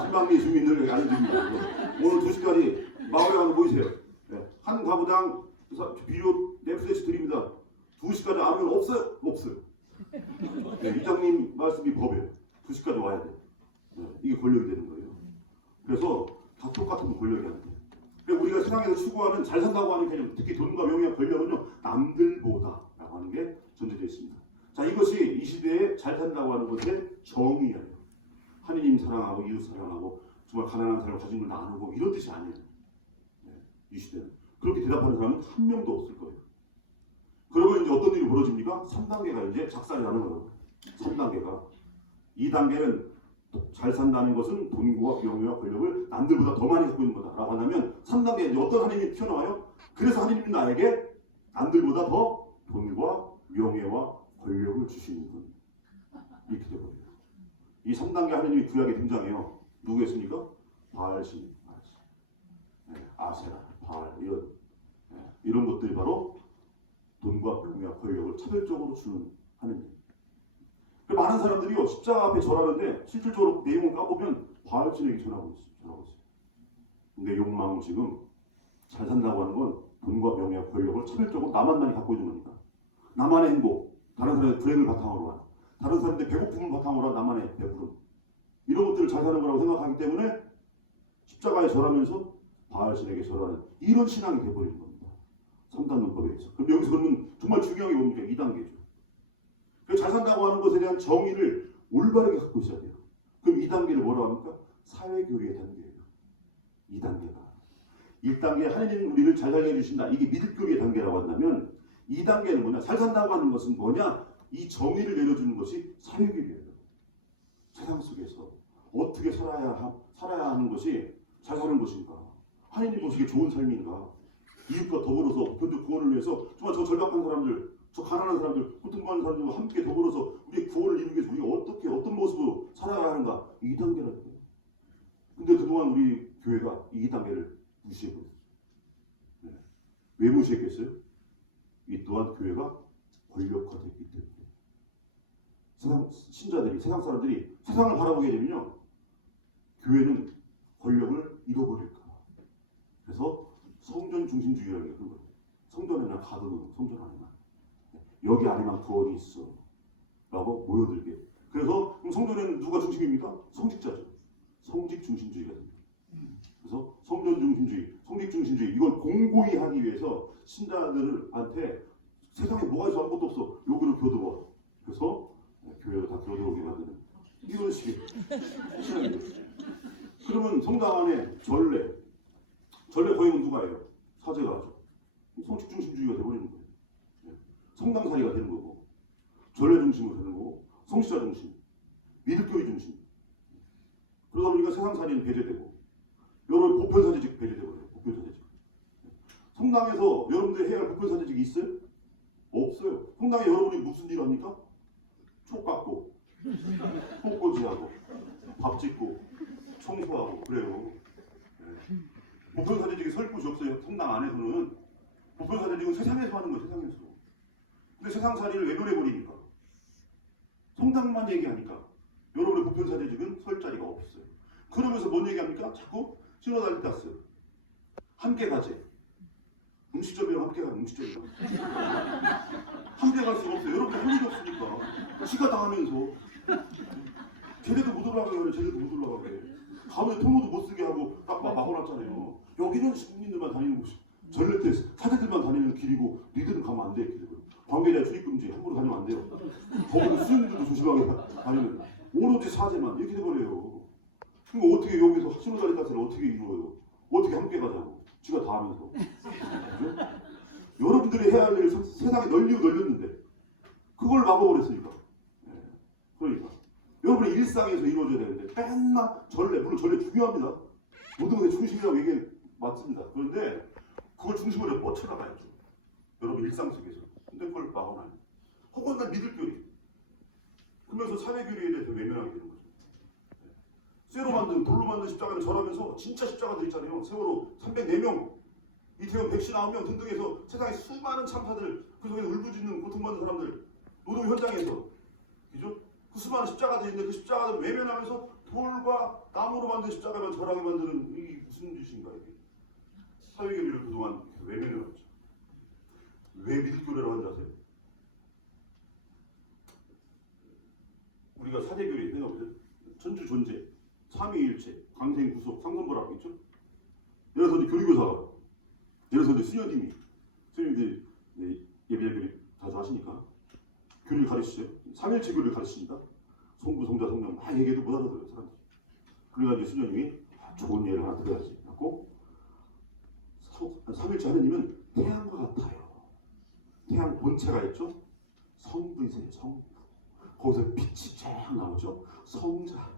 신방리 주민들 알려드립니다. 오늘 2시까지 마을에 가서 모이세요. 네. 한 가구당 비료 랩세시 드립니다. 2시까지 안 오면 없어요. 없어요. 네, 이장님 말씀이 법이에요. 2시까지 와야 돼. 네, 이게 권력이 되는 거예요. 그래서 다 똑같은 권력이 안 돼요. 그러니까 우리가 세상에서 추구하는 잘 산다고 하는 개념, 특히 돈과 명예와 권력은요, 남들보다라고 하는 게 전제되어 있습니다. 자, 이것이 이 시대에 잘 산다고 하는 것의 정의예요. 하느님 사랑하고 이웃 사랑하고 정말 가난한 사람 가진 걸 나누고 이런 뜻이 아니에요. 네, 이 시대는 그렇게 대답하는 사람은 한 명도 없을 거예요. 그러면 이제 어떤 일이 벌어집니까? 3단계가 이제 작살이 나는 거예요. 3단계가 2단계는 잘 산다는 것은 돈과 명예와 권력을 남들보다 더 많이 갖고 있는 거다라고 한다면 3단계에 이제 어떤 하느님이 튀어나와요? 그래서 하느님이 나에게 남들보다 더 돈과 명예와 권력을 주시는 분, 이렇게 되거든요. 이 3단계 하느님이 구약에 등장해요. 누구였습니까? 바알신, 아세라, 바알 이런 것들이 바로 돈과 명예와 권력을 차별적으로 주는 하느님. 많은 사람들이요, 십자가 앞에 절하는데 실질적으로 내용을 까보면 바알신에게 절하고 있어요. 근데 욕망은 지금 잘 산다고 하는 건 돈과 명예와 권력을 차별적으로 나만 많이 갖고 있는 겁니다. 나만의 행복, 다른 사람의 불행을 바탕으로 한, 다른 사람들의 배고픔을 바탕으로 한 나만의 배부름, 이런 것들을 잘 사는 거라고 생각하기 때문에 십자가에 절하면서 바알신에게 절하는 이런 신앙이 되어버리는 겁니다. 3단 문법에 의해서. 그럼 여기서 그러면 정말 중요한 게 뭡니까? 2단계죠. 잘 산다고 하는 것에 대한 정의를 올바르게 갖고 있어야 돼요. 그럼 2단계를 뭐라고 합니까? 사회교류의 단계예요. 2단계가. 1단계 하느님 우리를 잘 살게 해주신다. 이게 믿음교류의 단계라고 한다면 2단계는 뭐냐? 잘 산다고 하는 것은 뭐냐? 이 정의를 내려주는 것이 사회교류예요. 세상 속에서 어떻게 살아야 하는 것이 잘 사는 것인가? 하느님 보시기에 좋은 삶인가? 이웃과 더불어서 본적 구원을 위해서 정말 저 절박한 사람들, 저 가난한 사람들, 고통받는 사람들과 함께 더불어서 우리의 구원을 이루기 위해서 우리가 어떤 모습으로 살아가야 하는가? 2단계라는 거예요. 근데 그동안 우리 교회가 2단계를 무시해버렸어요. 네. 왜 무시했겠어요? 이 또한 교회가 권력화됐기 때문에. 세상 신자들이, 세상 사람들이 세상을 바라보게 되면요, 교회는 권력을 잃어버릴까. 그래서 성전 중심주의라는 게 그런 거예요. 성전에나 가둬놓은 성전 안에만. 여기 안에만 구원이 있어. 라고 모여들게. 그래서 그럼 성전에는 누가 중심입니까? 성직자죠. 성직 중심주의가 됩니다. 그래서 성전 중심주의, 성직 중심주의, 이걸 공고히 하기 위해서 신자들한테 세상에 뭐가 있어 아무것도 없어. 요거를 교도와. 그래서 교회로 다 들어오게 만드는 이런 식의 신앙이에요. 그러면 성당 안에 전례 거행은 누가 해요? 사제가 하죠. 성직 중심주의가 되어버리는 거예요. 성당살이가 되는 거고, 전례 중심으로 되는 거고, 성시자 중심, 믿음교회 중심. 그러다 보니까 세상살이는 배제되고, 여러분 보편사제직 배제되거든요. 보편사제직. 성당에서 여러분들이 해야 할 보편사제직이 있어요? 없어요. 성당에 여러분이 무슨 일 합니까? 촉 깎고, 꽃꽂이하고, 밥 짓고, 청소하고 그래요. 보편사제직이 설 곳이 없어요. 성당 안에서는. 보편사제직은 세상에서 하는 거예요. 세상에서. 근데 세상살이를 외면해버리니까, 성당만 얘기하니까 여러분의 보편사제직은 설 자리가 없어요. 그러면서 뭔 얘기합니까? 자꾸 신호달릴 때 왔어요. 함께 가재. 음식점이랑 함께 가는 음식점이랑. 함께 갈 수가 없어요. 여러분들 할 일이 없으니까. 지가 다 하면서. 쟤네도 못 올라가게 하래. 쟤네도 못 올라가게. 가면 통로도 못 쓰게 하고 딱 막아놨잖아요. 여기는 시민들만 다니는 곳이. 전례 때 사제들만 다니는 길이고 니들은 가면 안 돼. 관계자 출입금지 함부로 다니면 안 돼요. 거기는 수녀들도 조심하게 다니는 오로지 사제만 이렇게 돼버려요. 그럼 어떻게 여기서 신호자리 따스를 어떻게 이루어요? 어떻게 함께 가자고. 지가 다 하면서. 그죠? 여러분들이 해야 할 일을 세상에 널렸는데 그걸 막아버렸으니까. 그러니까 여러분의 일상에서 이루어져야 되는데 맨날 전례, 물론 전례 중요합니다. 모든 것의 중심이라고 얘기 맞습니다. 그런데 그걸 중심으로 뻗쳐나가야죠. 여러분 일상 속에서. 근데 그걸 막아놔요. 혹은 난 믿을 교리. 그러면서 사회 교리에 대해서 외면하게 되는 거죠. 쇠로 만든, 돌로 만든 십자가를 절하면서 진짜 십자가들 있잖아요. 세월호 304명, 이태원 119명 등등해서 세상에 수많은 참사들, 그 속에 울부짖는 고통받는 사람들, 노동 현장에서, 그죠? 그 수많은 십자가들이 있는데 그 십자가를 외면하면서 돌과 나무로 만든 십자가만 절하게 만드는 이게 무슨 짓인가 이게. 사회교리를 그동안 외면해왔죠. 왜 믿을 교리라고 하는지 아세요? 우리가 사대교리 생각해보세요. 천주 존재, 삼위일체, 강생 구속, 상선벌합 있죠? 예를 들어서 교리교사가, 예를 들어서 수녀님이, 수녀님들 예비예교리 자주 하시니까 교리를 가르치죠. 삼일체 교리를 가르칩니다. 성부, 성자, 성령 막 얘기해도 못 알아들어요 사람들이. 그러니까 이제 수녀님이 좋은 예를 하나 들어야지 하고 삼일체 하느님은 태양과 같아요. 태양 본체가 있죠. 성부이세요. 성부. 거기서 빛이 쫙 나오죠. 성자.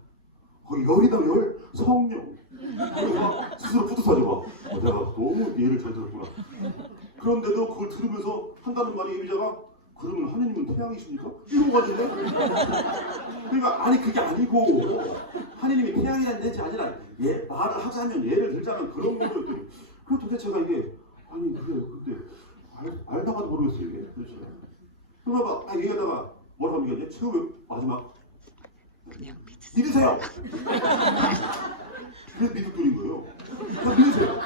거기 열이다 열. 성령. 그래서 스스로 뿌듯하죠. 내가 너무 예를 잘 들었구나. 그런데도 그걸 들으면서 한다는 말이 예비자가 그러면 하느님은 태양이십니까? 이러고 가는데 그러니까 아니 그게 아니고 하느님이 태양이라는 뜻이 아니라 말을 하자면 예를 들자면 그런 거였더니 그럼 도대체 제가 이게 아니 그게 근데 알다가도 모르겠어요 이게 도대체. 그러다가 얘기하다가 뭐라고 합니까? 최후 마지막 믿으세요. 그래서 믿을 끓인 거예요. 그냥 믿으세요.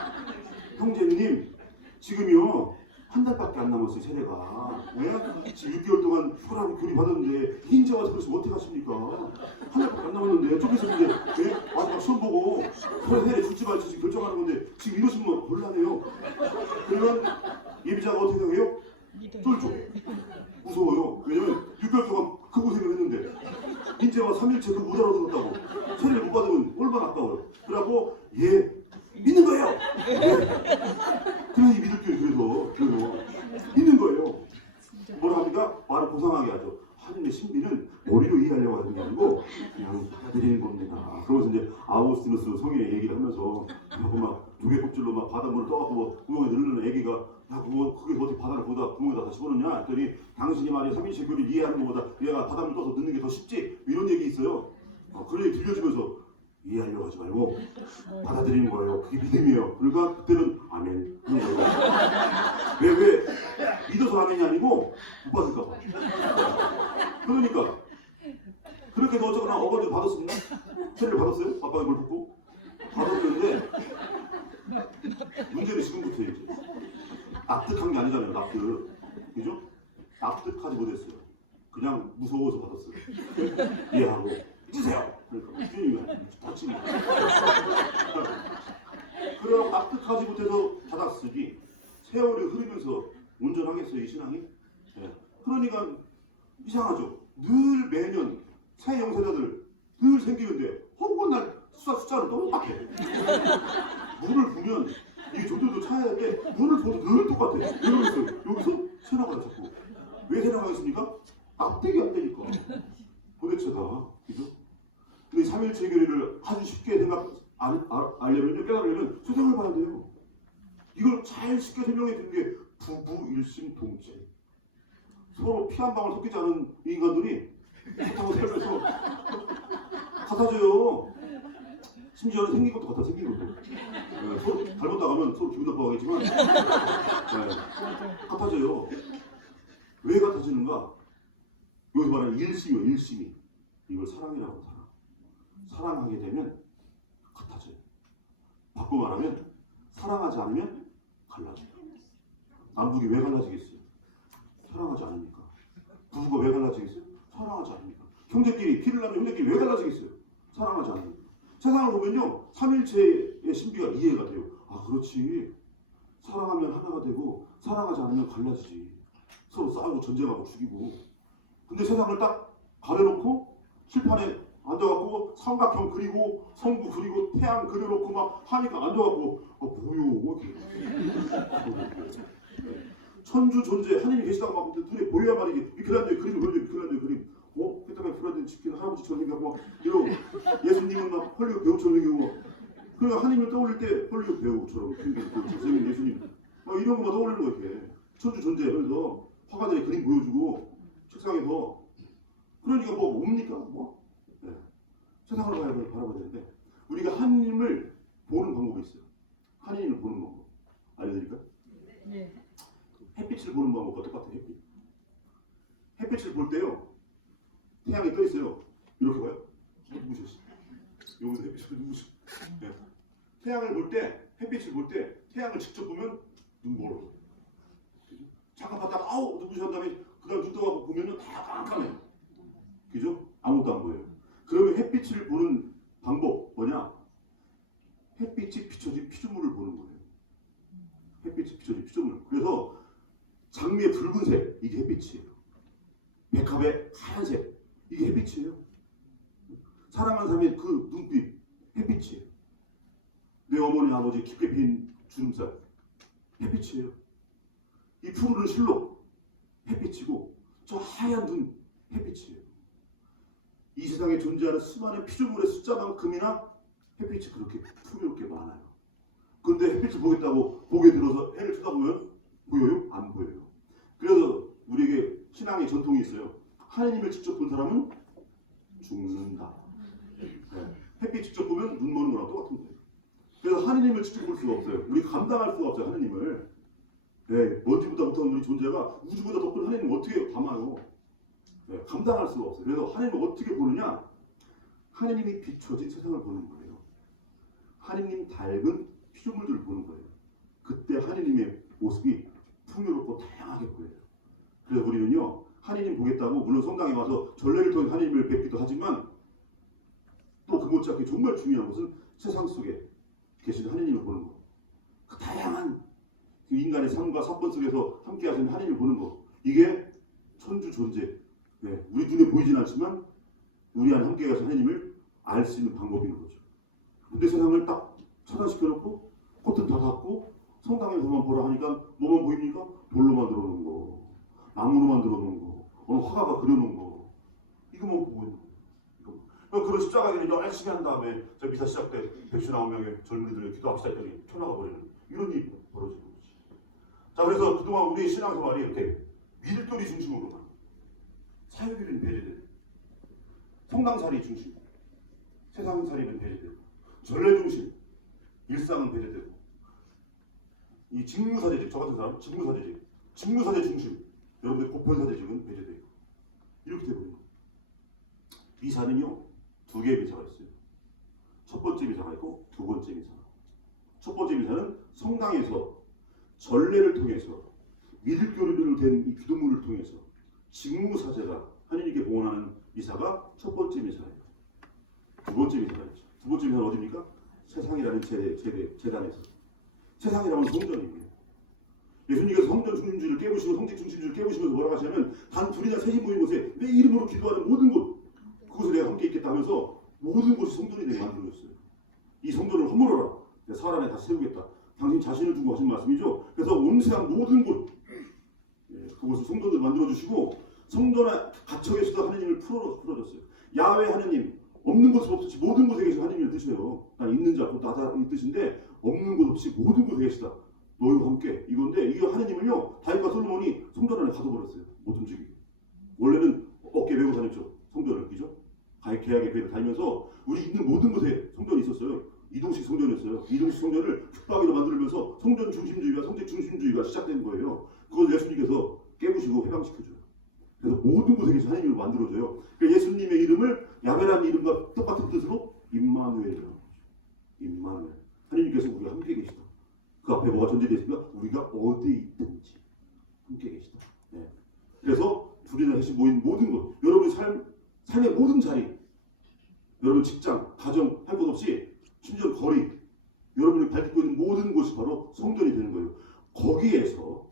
형제님 지금요 한 달밖에 안 남았어요 세례가. 네? 지금 6개월 동안 휴가라고 교리 받았는데 인제 와서 그래서 어떻게 하십니까? 한 달밖에 안 남았는데 저기서 이제 네? 마지막 시험 보고 세례 줄지 말지 지금 결정하는 건데 지금 이러시면 곤란해요. 그러면 예비자가 어떻게 생각해요? 쫄죠. 무서워요. 왜냐면 6개월 동안 그 고생을 했는데 인제와 3일째 그 못 알아들었다고 세례를 못 받으면 얼마나 아까워요. 그래갖고 믿는 거예요. 그냥 이 믿을 줄 그래서 믿는 거예요. 뭐라 합니까? 말을 고상하게 하죠. 하느님의 신비는 머리로 이해하려고 하는 게 아니고 그냥 받아들이는 겁니다. 그러면서 이제 아우구스티누스 성인의 얘기를 하면서 막 조개 껍질로 막 바닷물을 떠갖고 뭐 구멍에 넣는 애기가 야 그게 어떻게 바다를 보다 구멍에다 다시 보느냐 했더니 당신이 말이 삼위일체 교리를 이해하는 것보다 얘가 바닷물 떠서 넣는 게 더 쉽지 이런 얘기 있어요. 그런 얘기 들려주면서 이해하려고 하지 말고 받아들이는 거예요. 그게 믿음이에요. 그러니까 그때는 아멘 하는 거예요. 왜 믿어서 아멘이 아니고 못 받을까 봐. 그러니까 그렇게도 어쩌거나 어거지로 받았습니다. 세례를 받았어요? 아빠가 이걸 듣고 받았는데 문제는 지금부터 이제 납득한 게 아니잖아요. 납득. 그죠? 납득하지 못했어요. 그냥 무서워서 받았어요. 이해하고 주세요. 그러니까 주님이 다치는 거예요. 그러고 납득하지 못해서 받았으니 세월이 흐르면서 온전하겠어요 이 신앙이? 네. 그러니까 이상하죠. 늘 매년 새 영세자들 늘 생기는데 허구한 날 숫자를 똑같아. 물을 부면 이게 조도도 차야 하는데 물을 부어도 늘 똑같아. 왜 그러겠어요? 여기서 새나가요 자꾸. 왜 새나가겠습니까? 납득이 안 되니까. 도대체가 그죠? 근데 삼일체 교리를 아주 쉽게 알려면요, 깨달으려면 세상을 봐야 돼요. 이걸 잘 쉽게 설명해 주는 게 부부 일심 동체. 서로 피 한 방울 섞이지 않은 인간들이 그렇다고 살면서 같아져요. 심지어는 생긴 것도 같아, 생긴 것도. 네, 서로 잘못 나가면 서로 기분 나빠하겠지만 같아져요. 왜 같아지는가? 여기서 말하는 일심이요, 일심이. 이걸 사랑이라고 하는 사랑. 사랑하게 되면 같아져요. 바꿔 말하면 사랑하지 않으면 갈라져요. 남북이 왜 갈라지겠어요? 사랑하지 않으니까. 부부가 왜 갈라지겠어요? 사랑하지 않으니까. 형제끼리, 피를 나는 형제끼리 왜 갈라지겠어요? 사랑하지 않으니까. 세상을 보면요, 삼일체의 신비가 이해가 돼요. 아, 그렇지. 사랑하면 하나 사랑하지 않으면 갈라지지. 서로 싸우고 전쟁하고 죽이고. 근데 세상을 딱 가려놓고 칠판에 앉아갖고 삼각형 그리고 성부 그리고 태양 그려놓고 막 하니까 앉아갖고 뭐요? 천주 존재 하나님이 계시다고 막 눈에 보여야 말이지. 미켈란젤로의 그림을 보여줘. 미켈란젤로의 그림. 그다음에 프라덴 치킨 할아버지처럼 생기고 막 이러고 예수님은 막 헐리우드 배우처럼 생기고 그러니까 하나님을 떠올릴 때 헐리우드 배우처럼 생기고 잘생긴 예수님 막 이런 거만 떠올리는 거 이렇게 천주 존재 하면서 화가들이 그림 보여주고 책상에서 그러니까 뭡니까 뭐 네. 세상을 바라봐야 되는데 우리가 하나님을 보는 방법이 있어요. 하나님을 보는 방법 알려드릴까요? 네. 햇빛을 보는 방법과 똑같아요. 햇빛을 볼 때요. 태양이 떠 있어요. 이렇게 봐요. 누구셨어? 여기서 햇빛을 누구셨어? 네. 태양을 볼 때, 햇빛을 볼 때 태양을 직접 보면 눈 멀어. 잠깐 봤다가 아우 누구셨 다음에 그다음 눈 떠가고 보면은 다 깜깜해. 그죠? 아무것도 안 보여요. 그러면 햇빛을 보는 방법 뭐냐? 햇빛이 비춰진 피조물을 보는 거예요. 햇빛이 비춰진 피조물. 그래서 장미의 붉은색 이게 햇빛이에요. 백합의 하얀색 이게 햇빛이에요. 사랑하는 사람의 그 눈빛 햇빛이에요. 내 어머니 아버지 깊게 핀 주름살 햇빛이에요. 이 푸르른 실록 햇빛이고 저 하얀 눈 햇빛이에요. 이 세상에 존재하는 수많은 피조물의 숫자만큼이나 햇빛이 그렇게 풍요롭게 많아요. 그런데 햇빛을 보겠다고 목에 들어서 해를 쳐다보면 보여요? 안 보여요. 그래서 우리에게 신앙의 전통이 있어요. 하나님을 직접 본 사람은 죽는다. 네. 햇빛 직접 보면 눈 머는 거랑 똑같은 거예요. 그래서 하나님을 직접 볼 수가 없어요. 우리 감당할 수가 없어요. 하나님을. 네. 먼지보다 못한 우리 존재가 우주보다 더 큰 하나님을 어떻게 담아요? 네. 감당할 수가 없어요. 그래서 하나님을 어떻게 보느냐? 하나님이 비춰진 세상을 보는 거예요. 하나님 닮은 피조물들을 보는 거예요. 그때 하나님의 모습이 풍요롭고 다양하게 보여요. 그래서 우리는요 하나님 보겠다고 물론 성당에 와서 전례를 통해 하나님을 뵙기도 하지만 또 그 못지않게 정말 중요한 것은 세상 속에 계신 하나님을 보는 거. 그 다양한 그 인간의 삶과 사건 속에서 함께 하시는 하나님을 보는 거. 이게 천주 존재. 네, 우리 눈에 보이진 않지만 우리 안에 함께 가신 하나님을 알 수 있는 방법인 거죠. 근데 세상을 딱 차단시켜놓고 코튼 다 닫고 성당에서만 보라 하니까 뭐만 보입니까? 돌로 만들어 놓은 거, 나무로 만들어 놓은 거, 어느 화가가 그려놓은 거 이거만 보고 있는 거예요. 그런 십자가기를 열심히 한 다음에 저 미사 시작 때 119명의 젊은이들이 기도합시다 했더니 튀어나가 버리는 이런 일이 벌어지는 거지. 자 그래서 그동안 우리 신앙생활이 이렇게 밀도리 중심으로만 사회비리는 배제되고 성당살이 중심, 세상살이는 배제되고 전례 중심, 일상은 배제되고 이 직무사제직, 저 같은 사람 직무사제직, 직무사제 중심, 여러분들 보편사제직은 배제되고 이렇게 되거든요. 미사는요 두 개의 미사가 있어요. 첫 번째 미사가 있고 두 번째 미사. 첫 번째 미사는 성당에서 전례를 통해서 믿을교리로 된 이 기도문을 통해서 직무사제가 하나님께 봉헌하는 미사가 첫 번째 미사예요. 두 번째 미사가 있죠. 두 번째 미사는 어디입니까? 세상이라는 재단에서. 세상이라는 성전입니다. 예수님께서 성전 중심주의를 깨부시고 성직 중심주의를 깨부시면서 뭐라고 하시냐면 단 둘이나 셋이 모인 곳에 내 이름으로 기도하는 모든 곳 그곳에 내가 함께 있겠다 하면서 모든 곳이 성전이 되게 만들어졌어요. 이 성전을 허물어라. 내가 살 안에 다시 세우겠다. 당신 자신을 두고 하신 말씀이죠. 그래서 온 세상 모든 곳 그곳을 성전을 만들어주시고 성전에 갇혀 계시던 하나님을 풀어줬어요. 야훼 하나님 없는 곳 없이 모든 곳에 계신 하나님을 뜻이에요. 난 있는 자, 나다 이 뜻인데 없는 곳 없이 모든 곳에 계시다. 너희와 함께 이건데 이 하나님을요 다윗과 솔로몬이 성전 안에 가둬버렸어요. 못 움직이게. 원래는 어깨 메고 다녔죠. 성전을 그죠? 계약의 배를 달면서 우리 있는 모든 곳에 성전이 있었어요. 이동식 성전이었어요. 이동식 성전을 흙박이로 만들면서 성전 중심주의와 성직 중심주의가 시작된 거예요. 그걸 예수님께서 깨부시고 해방시켜줘요. 그래서 모든 곳에 계신 하나님을 만들어줘요. 그러니까 예수님의 이름을 야훼라는 이름과 똑같은 뜻으로 임마누엘이라고 하죠. 임마누엘. 하나님께서 우리가 함께 계시다. 그 앞에 뭐가 전제되어 있습니까? 우리가 어디 있든지 함께 계시다. 네. 그래서 둘이나 셋이 모인 모든 곳, 여러분의 삶의 모든 자리, 여러분 직장, 가정 할 것 없이 심지어 거리, 여러분이 밟고 있는 모든 곳이 바로 성전이 되는 거예요. 거기에서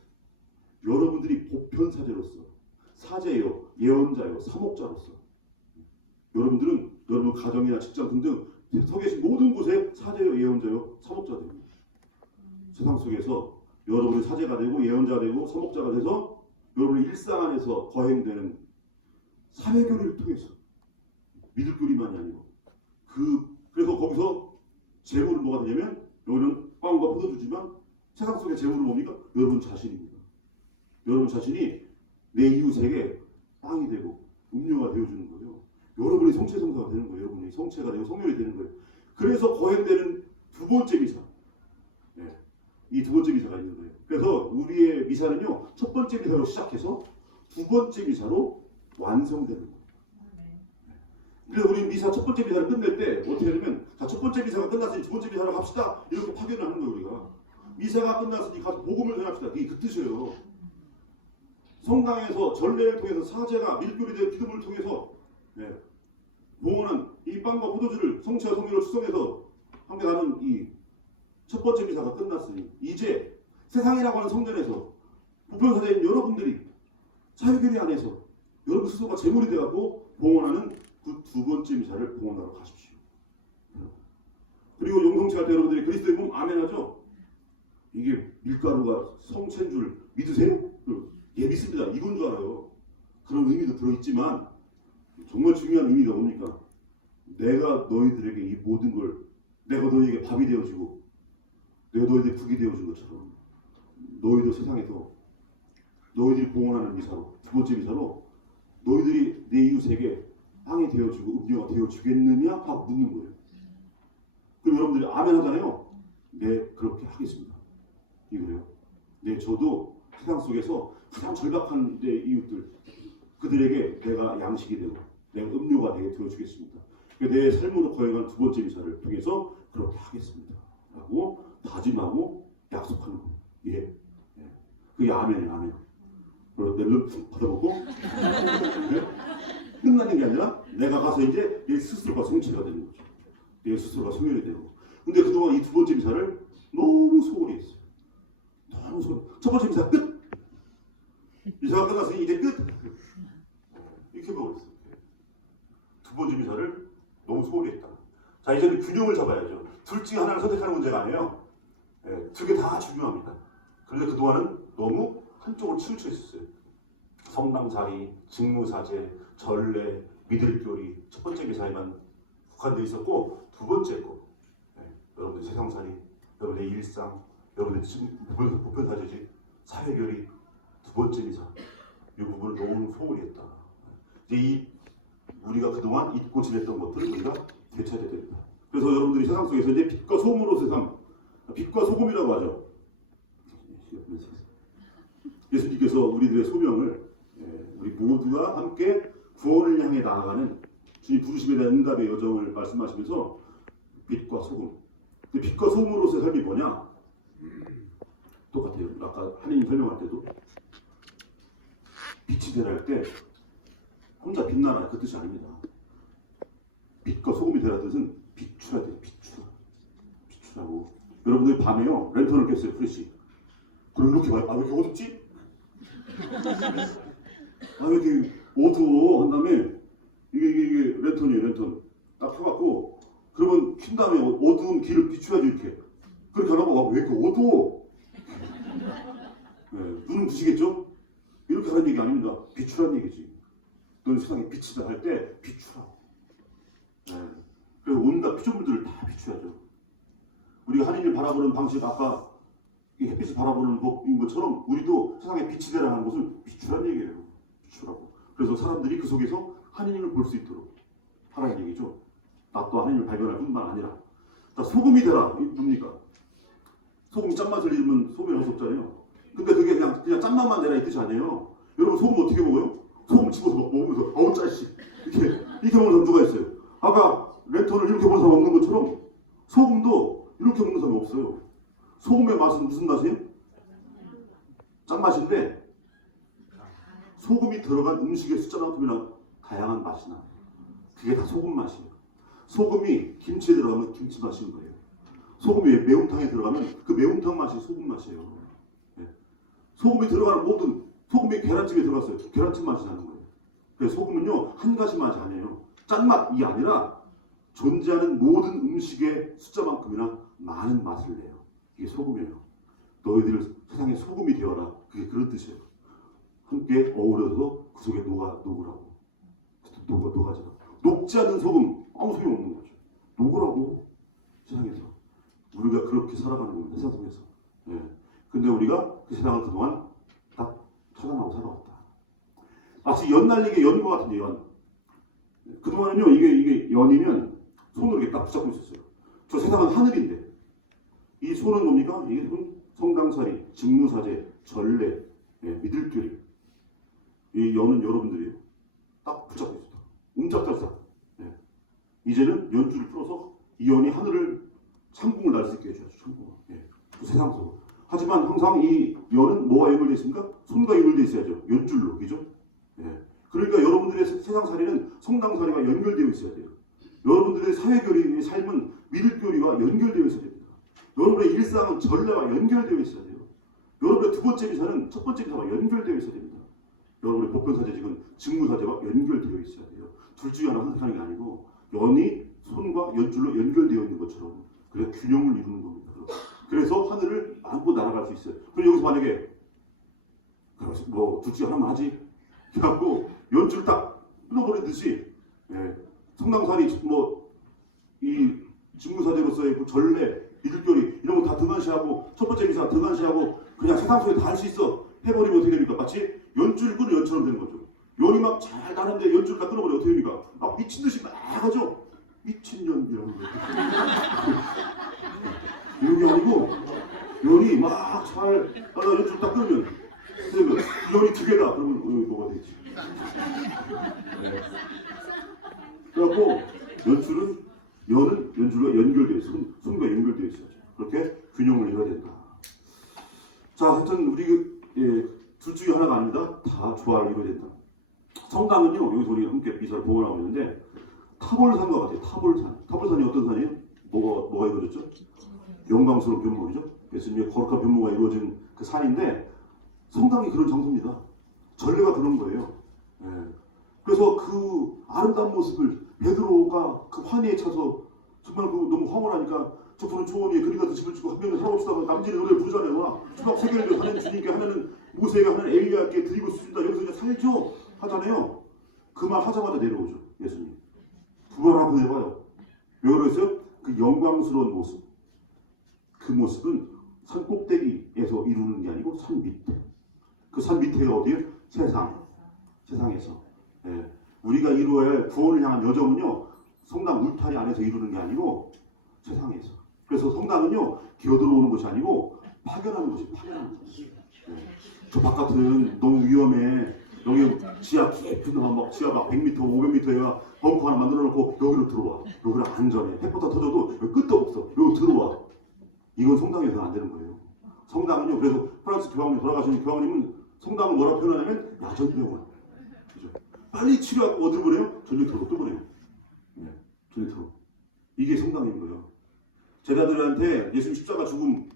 보편 사제로서, 사제요, 예언자요, 사목자로서 여러분들은 여러분 가정이나 직장 등등 서 계신 모든 곳에 사제요, 예언자요, 사목자 됩니다. 세상 속에서 여러분이 사제가 되고 예언자가 되고 사목자가 돼서 여러분의 일상 안에서 거행되는 사회교리를 통해서 믿을교리만이 아니고 그래서 거기서 제물은 뭐가 되냐면 여기는 빵과 포도주지만 세상 속의 제물은 뭡니까? 여러분 자신입니다. 여러분 자신이 내 이웃에게 빵이 되고 음료가 되어주는 거예요. 여러분이 성체 성사가 되는 거예요. 여러분이 성체가 되고 성령이 되는 거예요. 그래서 거행되는 두 번째 미사, 이 두 번째 미사가 있는 거예요. 그래서 우리의 미사는요, 첫 번째 미사로 시작해서 두 번째 미사로 완성되는 거예요. 그래서 우리 미사 첫 번째 미사를 끝낼 때 어떻게 하냐면, 자, 첫 번째 미사가 끝났으니 두 번째 미사로 갑시다, 이렇게 파견을 하는 거예요. 우리가 미사가 끝났으니 가서 복음을 전합시다, 이게 그 뜻이에요. 성당에서 전례를 통해서 사제가 밀교리된 기도를 통해서 봉헌한 이 빵과 포도주를 성체와 성령으로 추성해서 함께 나눈 이 첫 번째 미사가 끝났으니 이제 세상이라고 하는 성전에서 보편사제인 여러분들이 사회교리 안에서 여러분 스스로가 제물이 되어갖고 봉헌하는 그 두 번째 미사를 봉헌하러 가십시오. 그리고 용성체 할 때 여러분들이 그리스도의 몸 아멘하죠? 이게 밀가루가 성체인 줄 믿으세요? 예, 믿습니다. 이건 줄 알아요. 그런 의미도 들어있지만 정말 중요한 의미가 뭡니까? 내가 너희들에게 이 모든 걸, 내가 너희에게 밥이 되어주고 내가 너희들에게 국이 되어준 것처럼 너희도 세상에서 너희들이 봉헌하는 미사로, 두 번째 미사로 너희들이 내 이웃에게 빵이 되어주고 음료가 되어주겠느냐 하고 묻는 거예요. 그럼 여러분들이 아멘 하잖아요. 네, 그렇게 하겠습니다. 이거예요. 네, 저도 세상 속에서 가장 절박한 내 이웃들, 그들에게 내가 양식이 되고 내가 음료가 되게 되어주겠습니다. 내 삶으로 거행한 두 번째 미사를 통해서 그렇게 하겠습니다 라고 다짐하고 약속하는 거예요. 예. 그게 아멘이에요. 아멘. 그리고 낼름 받아보고 끝나는 게 아니라 내가 가서 이제 내 스스로가 성체가 되는 거죠. 내 스스로가 성혈이 되고. 근데 그동안 이 두 번째 미사를 너무 소홀히 했어요. 너무 소홀히. 첫 번째 미사 끝! 미사가 끝났으니 이제 끝! 이렇게 먹었어요. 두 번째 미사를 너무 소홀히 했다. 자, 이제는 균형을 잡아야죠. 둘 중에 하나를 선택하는 문제가 아니에요. 두 개 다 중요합니다. 그런데 그동안은 너무 한쪽으로 치우쳐 있었어요. 성당 자리, 직무사제, 전례, 믿을교리, 첫 번째 미사에만 국한되어 있었고, 두 번째 거, 여러분의 세상살이, 여러분의 일상, 여러분의 보편사제지, 사회교리, 두 번째 미사, 이 부분을 너무 소홀히 했다. 이제 우리가 그동안 잊고 지냈던 것들을 우리가 되찾아야 됩니다. 그래서 여러분들이 세상 속에서 이제 빛과 소금으로 세상, 빛과 소금이라고 하죠. 예수님께서 우리들의 소명을 우리 모두가 함께 구원을 향해 나아가는 주님 부르심에 대한 응답의 여정을 말씀하시면서 빛과 소금, 빛과 소금으로서의 삶이 뭐냐? 똑같아요. 아까 하나님 설명할 때도 빛이 되라 할 때 혼자 빛나라 그 뜻이 아닙니다. 빛과 소금이 되라 뜻은 비추라 돼요. 비추라고. 여러분들이 밤에요 랜턴을 깼어요. 프레시. 그럼 이렇게 봐요. 아, 왜 이렇게 어둡지? 아, 왜 이렇게 어두워? 한 다음에 이게 랜턴이에요. 랜턴 딱 켜갖고 그러면 킨 다음에 어두운 길을 비추야지 이렇게. 그렇게 하라고. 왜 이렇게 어두워? 눈은 부시겠죠? 이렇게 하는 얘기 아닙니다. 비추라는 얘기지. 너는 세상에 빛이다 할 때 비추라. 그래서 온갖 피조물들을 다 비추야죠. 우리가 하나님을 바라보는 방식, 아까 이 햇빛을 바라보는 법인 것처럼 우리도 세상에 빛이 되라 하는 것을 비추라는 얘기예요. 비추라고. 그래서 사람들이 그 속에서 하나님을 볼 수 있도록 하라는 얘기죠. 나 또 하나님을 발견할 뿐만 아니라. 자, 소금이 되라. 뭡니까? 소금 짠맛을 잃으면 소금이 할 수 없잖아요. 근데 그게 그냥 짠맛만 되라 이 뜻이 아니에요. 여러분 소금 어떻게 먹어요? 소금 집어서 먹으면서 아우 짜식 이렇게 먹는 사람 누가 있어요? 아까 랜턴을 이렇게 먹는 사람 먹는 것처럼 소금도 이렇게 먹는 사람이 없어요. 소금의 맛은 무슨 맛이에요? 짠맛인데 소금이 들어간 음식의 숫자만큼이나 다양한 맛이 나요. 그게 다 소금 맛이에요. 소금이 김치에 들어가면 김치 맛인 거예요. 소금이 매운탕에 들어가면 그 매운탕 맛이 소금 맛이에요. 소금이 들어가는 모든 소금이 계란찜에 들어갔어요. 계란찜 맛이 나는 거예요. 그래서 소금은요 한 가지 맛이 아니에요. 짠맛이 아니라 존재하는 모든 음식의 숫자만큼이나 많은 맛을 내요. 이게 소금이에요. 너희들 세상에 소금이 되어라. 그게 그런 뜻이에요. 함께 어우러서 그 속에 녹으라고. 녹아져라. 녹지 않는 소금 아무 소용 없는 거죠. 녹으라고 세상에서. 우리가 그렇게 살아가는 겁니다. 세상 속에서. 예. 근데 우리가 그 세상을 그동안 딱 처단하고 살아왔다. 마치 연 날리기 연과 같은 연. 그동안은요 이게 연이면 손으로 이렇게 딱 붙잡고 있었어요. 저 세상은 하늘인데 이 손은 뭡니까? 이게 성당살이, 직무사제, 전례, 예, 미들교리. 이 연은 여러분들이에요. 딱 붙잡고 있었다. 웅짝달싹. 예. 이제는 연줄을 풀어서 이 연이 하늘을 상궁을 날 수 있게 해줘야죠. 상궁을. 예. 그 세상 속으로. 하지만 항상 이 연은 뭐와 연결되어 있습니까? 손과 연결되어 있어야죠. 연줄로. 그죠? 예. 그러니까 여러분들의 세상살이는 성당살이와 연결되어 있어야 돼요. 여러분들의 사회교리의 삶은 미들교리와 연결되어 있어야 됩니다. 여러분의 일상은 전례와 연결되어 있어야 돼요. 여러분의 두 번째 미사는 첫 번째 미사와 연결되어 있어야 됩니다. 여러분의 보편사제직은 직무사제와 연결되어 있어야 돼요. 둘 중에 하나 선택하는 게 아니고 연이 손과 연줄로 연결되어 있는 것처럼 그래서 균형을 이루는 겁니다. 그래서 하늘을 안고 날아갈 수 있어요. 그럼 여기서 만약에 뭐 둘 중에 하나만 하지? 그래갖고 연줄 딱 끊어버리듯이 예, 성당살이 뭐이 직무사제로서의 그 전례, 미들교리 이런 거 다 등한시하고 첫 번째 미사 등한시하고 그냥 세상 속에 다 할 수 있어 해버리면 어떻게 됩니까? 마치 연줄 끊은 연처럼 되는 거죠. 연이 막 잘 나는데 연줄 다 끊어버리면 어떻게 됩니까? 막 미친 듯이 막 하죠. 미친 연이라는 거예요. 이런 게 아니고 연이 막 잘 하다 연줄 딱 끊으면 그러면 연이 두 개다. 그러면 뭐가 되지? 네. 그래갖고 연은 연줄과 연결되어 있어. 손과 연결되어 있어야죠. 그렇게 균형을 이뤄야 된다. 자, 하여튼 우리 둘 중에 하나가 아닙니다. 다 조화를 이뤄야 된다. 성당은요, 여기서 우리 함께 미사를 복원하고 있는데 타볼산과 같아요. 타볼산이 어떤 산이에요? 뭐가 이루어졌죠? 영광스러운 변모이죠. 예수님의 거룩한 변모가 이루어진 그 산인데 성당이 그런 장소입니다. 전례가 그런 거예요. 예. 그래서 그 아름다운 모습을 베드로가 그 환희에 차서 정말 너무 황홀하니까 저 푸른 초원 위에 그리 같은 집을 짓고 한 명은 살아봅시다. 남진의 노래를 부르잖아요. 와, 주먹 세 개를 하나는 주님께 하나는 모세에게 하나는 엘리야께 드리고 싶습니다. 여기서 그냥 살죠 하잖아요. 그 말 하자마자 내려오죠. 예수님. 부활하고 내려와요. 왜 그러겠어요? 그 영광스러운 모습. 그 모습은 산 꼭대기에서 이루는 게 아니고 산 밑에. 그 산 밑에가 어디예요? 세상에서. 예. 우리가 이루어야 할 구원을 향한 여정은요. 성당 울타리 안에서 이루는 게 아니고 세상에서. 그래서 성당은요. 기어들어오는 것이 아니고 파견하는 것이 파견하는 것이에요. 예. 저 바깥은 너무 위험해. 여기 지하 깊은 막 지하 막 100m, 500m에가 벙커 하나 만들어 놓고 여기로 들어와. 여기는 안전해. 햇볕 다 터져도 여기 끝도 없어. 여기 들어와. 이건 성당에서는 안 되는 거예요. 성당은요. 그래서 프랑스 교황님 돌아가신 교황님은 성당을 뭐라고 표현하냐면 야전병원. 그죠? 빨리 치료하고 어디로 보내요? 전쟁터로 또 보내요. 네, 전쟁터로. 이게 성당인 거예요. 제자들한테 예수님 십자가 죽음,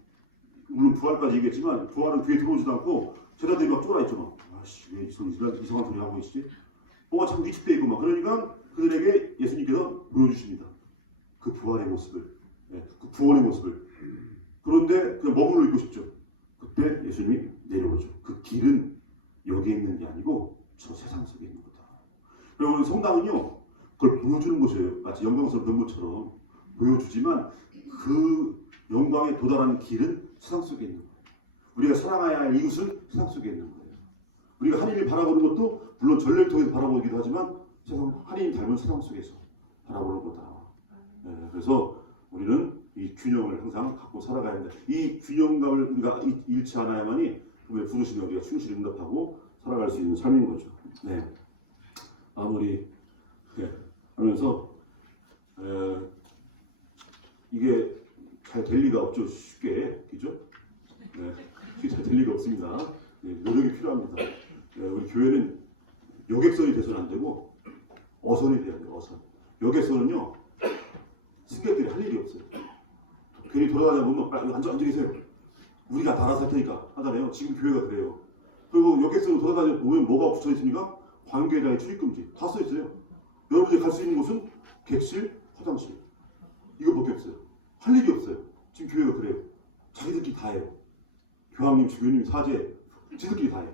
물론 부활까지 얘기했지만 부활은 귀에 들어오지도 않고 제자들이 막 쫄아있죠. 막. 아씨, 왜 이상한 소리 하고 계시지? 뭐가 참 위축되어 있고 막. 그러니까 그들에게 예수님께서 보여주십니다. 그 부활의 모습을. 네, 그 구원의 모습을. 그런데 그냥 머물러 있고 싶죠. 그때 예수님이 내려오죠. 그 길은 여기에 있는 게 아니고 저 세상 속에 있는 거다. 그리고 성당은요. 그걸 보여주는 곳이에요. 마치 영광스러운 변모처럼 보여주지만 그 영광에 도달하는 길은 세상 속에 있는 거예요. 우리가 사랑해야 할 이웃은 세상 속에 있는 거예요. 우리가 하나님을 바라보는 것도 물론 전례를 통해서 바라보기도 하지만 하나님 닮은 세상 속에서 바라보는 거다. 네, 그래서 우리는 이 균형을 항상 갖고 살아가야 한다. 이 균형감을 우리가 잃지 않아야만이 우리가 부르시면 우리가 충실히 응답하고 살아갈 수 있는 삶인 거죠. 네. 마무리 하면서 이게 잘 될 리가 없죠. 쉽게. 그죠? 네. 이게 잘 될 리가 없습니다. 네, 노력이 필요합니다. 네, 우리 교회는 여객선이 돼서는 안 되고 어선이 돼야 돼요. 어선. 여객선은요. 승객들이 할 일이 없어요. 괜히 돌아가다 보면 빨리 앉아 계세요. 우리가 알아서 할 테니까 하잖아요. 지금 교회가 그래요. 그리고 여객선으로 돌아다녀 보면 뭐가 붙여 있습니까? 관계자의 출입금지 다 써 있어요. 여러분들이 갈 수 있는 곳은 객실, 화장실 이거밖에 없어요. 할 일이 없어요. 지금 교회가 그래요. 자기들끼리 다 해요. 교황님, 주교님, 사제 지들끼리 다 해요.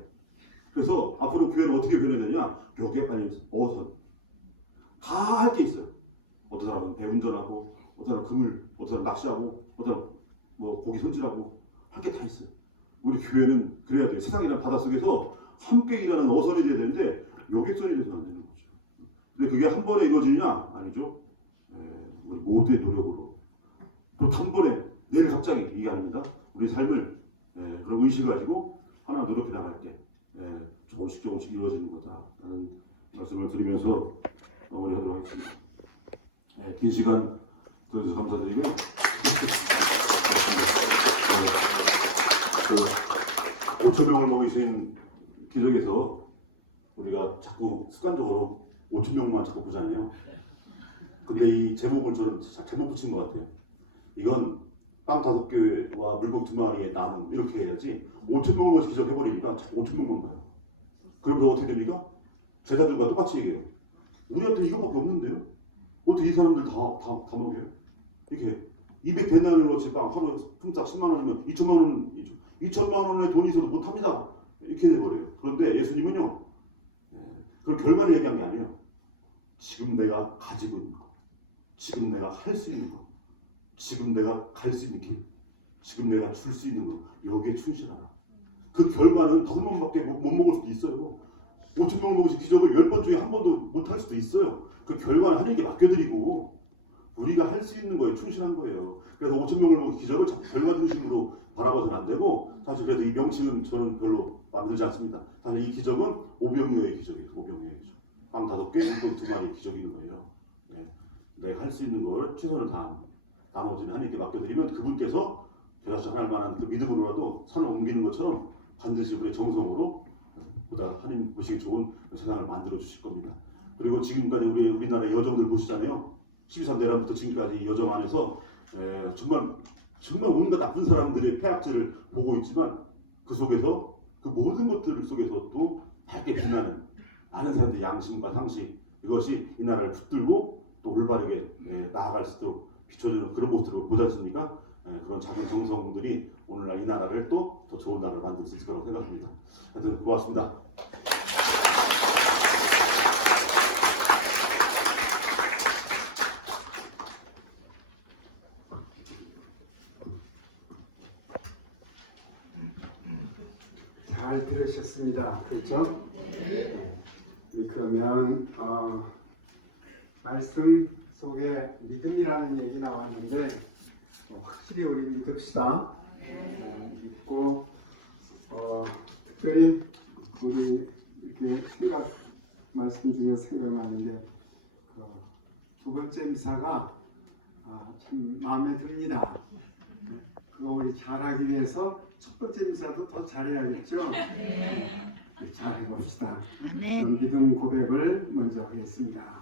그래서 앞으로 교회는 어떻게 변해야 되냐? 여객 아니 어선 다 할 게 있어요. 어떤 사람은 배 운전하고, 어떤 사람은 그물, 어떤 사람은 낚시하고, 어떤 사람은 뭐 고기 손질하고 할 게 다 있어요. 우리 교회는 그래야 돼요. 세상이라는 바닷속에서 함께 일하는 어선이 돼야 되는데 여객선이 돼서는 안 되는 거죠. 근데 그게 한 번에 이루어지느냐? 아니죠. 우리 모두의 노력으로 또 한 번에 내일 갑자기 이게 아닙니다. 우리 삶을 그런 의식을 가지고 하나 노력해 나갈 때 조금씩 조금씩 이루어지는 거다라는 말씀을 드리면서 마무리하도록 하겠습니다. 긴 시간 들어주셔서 감사드리고요. 그 5,000명을 먹이신 기적에서 우리가 자꾸 습관적으로 5,000명만 자꾸 보잖아요. 근데 이 제목을 저는 잘못 붙인 것 같아요. 이건 빵 5개와 물고기 2마리에 남은 이렇게 해야지 5,000명을 먹이 기적 해버리니까 자꾸 5,000명만 봐요. 그러면 어떻게 됩니까? 제자들과 똑같이 얘기해요. 우리한테 이거밖에 없는데요? 어떻게 이 사람들 다 먹여요? 이렇게 200데나리어치 빵 하루에 품삯 10만 원이면 2천만 원, 2천만 원의 돈이 있어도 못합니다. 이렇게 돼버려요. 그런데 예수님은요, 그런 결과를 얘기한 게 아니에요. 지금 내가 가지고 있는 거, 지금 내가 할 수 있는 거, 지금 내가 갈 수 있는 길, 지금 내가 줄 수 있는 거, 여기에 충실하라. 그 결과는 5번밖에 못 먹을 수도 있어요. 5,000명 먹으신 기적을 10번 중에 한 번도 못 할 수도 있어요. 그 결과는 하나님께 맡겨드리고 우리가 할 수 있는 거에 충실한 거예요. 그래서 5,000명을 먹은 기적을 자꾸 결과 중심으로 바라봐서는 안 되고, 사실 그래도 이 명칭은 저는 별로 만들지 않습니다. 사실 이 기적은 오병이어의 기적이에요. 오병이어의 기적. 빵 5개, 물고기 2마리의 기적인 거예요. 내가 할 수 있는 걸 최선을 다한 나머지는 하나님께 맡겨드리면 그분께서 대다수 할 만한 그 믿음으로라도 산을 옮기는 것처럼 반드시 우리의 정성으로 보다 하나님 보시기 좋은 세상을 만들어 주실 겁니다. 그리고 지금까지 우리나라 여정들 보시잖아요. 12.3 내란부터 지금까지 이 여정 안에서 정말 온갖 나쁜 사람들의 폐악질을 보고 있지만 그 속에서 그 모든 것들 속에서도 밝게 빛나는 많은 사람들의 양심과 상식, 이것이 이 나라를 붙들고 또 올바르게 나아갈 수 있도록 비춰주는 그런 모습을 보지 않습니까? 그런 작은 정성들이 오늘날 이 나라를 또 더 좋은 나라를 만들 수 있을 거라고 생각합니다. 하여튼 고맙습니다. 잘 들으셨습니다. 그렇죠? 그러면 말씀 속에 믿음이라는 얘기 나왔는데 확실히 우리 믿읍시다. 믿고 특별히 우리 이렇게 말씀 중에 생각나는데 두 번째 미사가 참 마음에 듭니다. 그거 우리 잘하기 위해서 첫 번째 미사도 더 잘해야겠죠? 네. 잘해봅시다. 그럼 믿음 고백을 먼저 하겠습니다.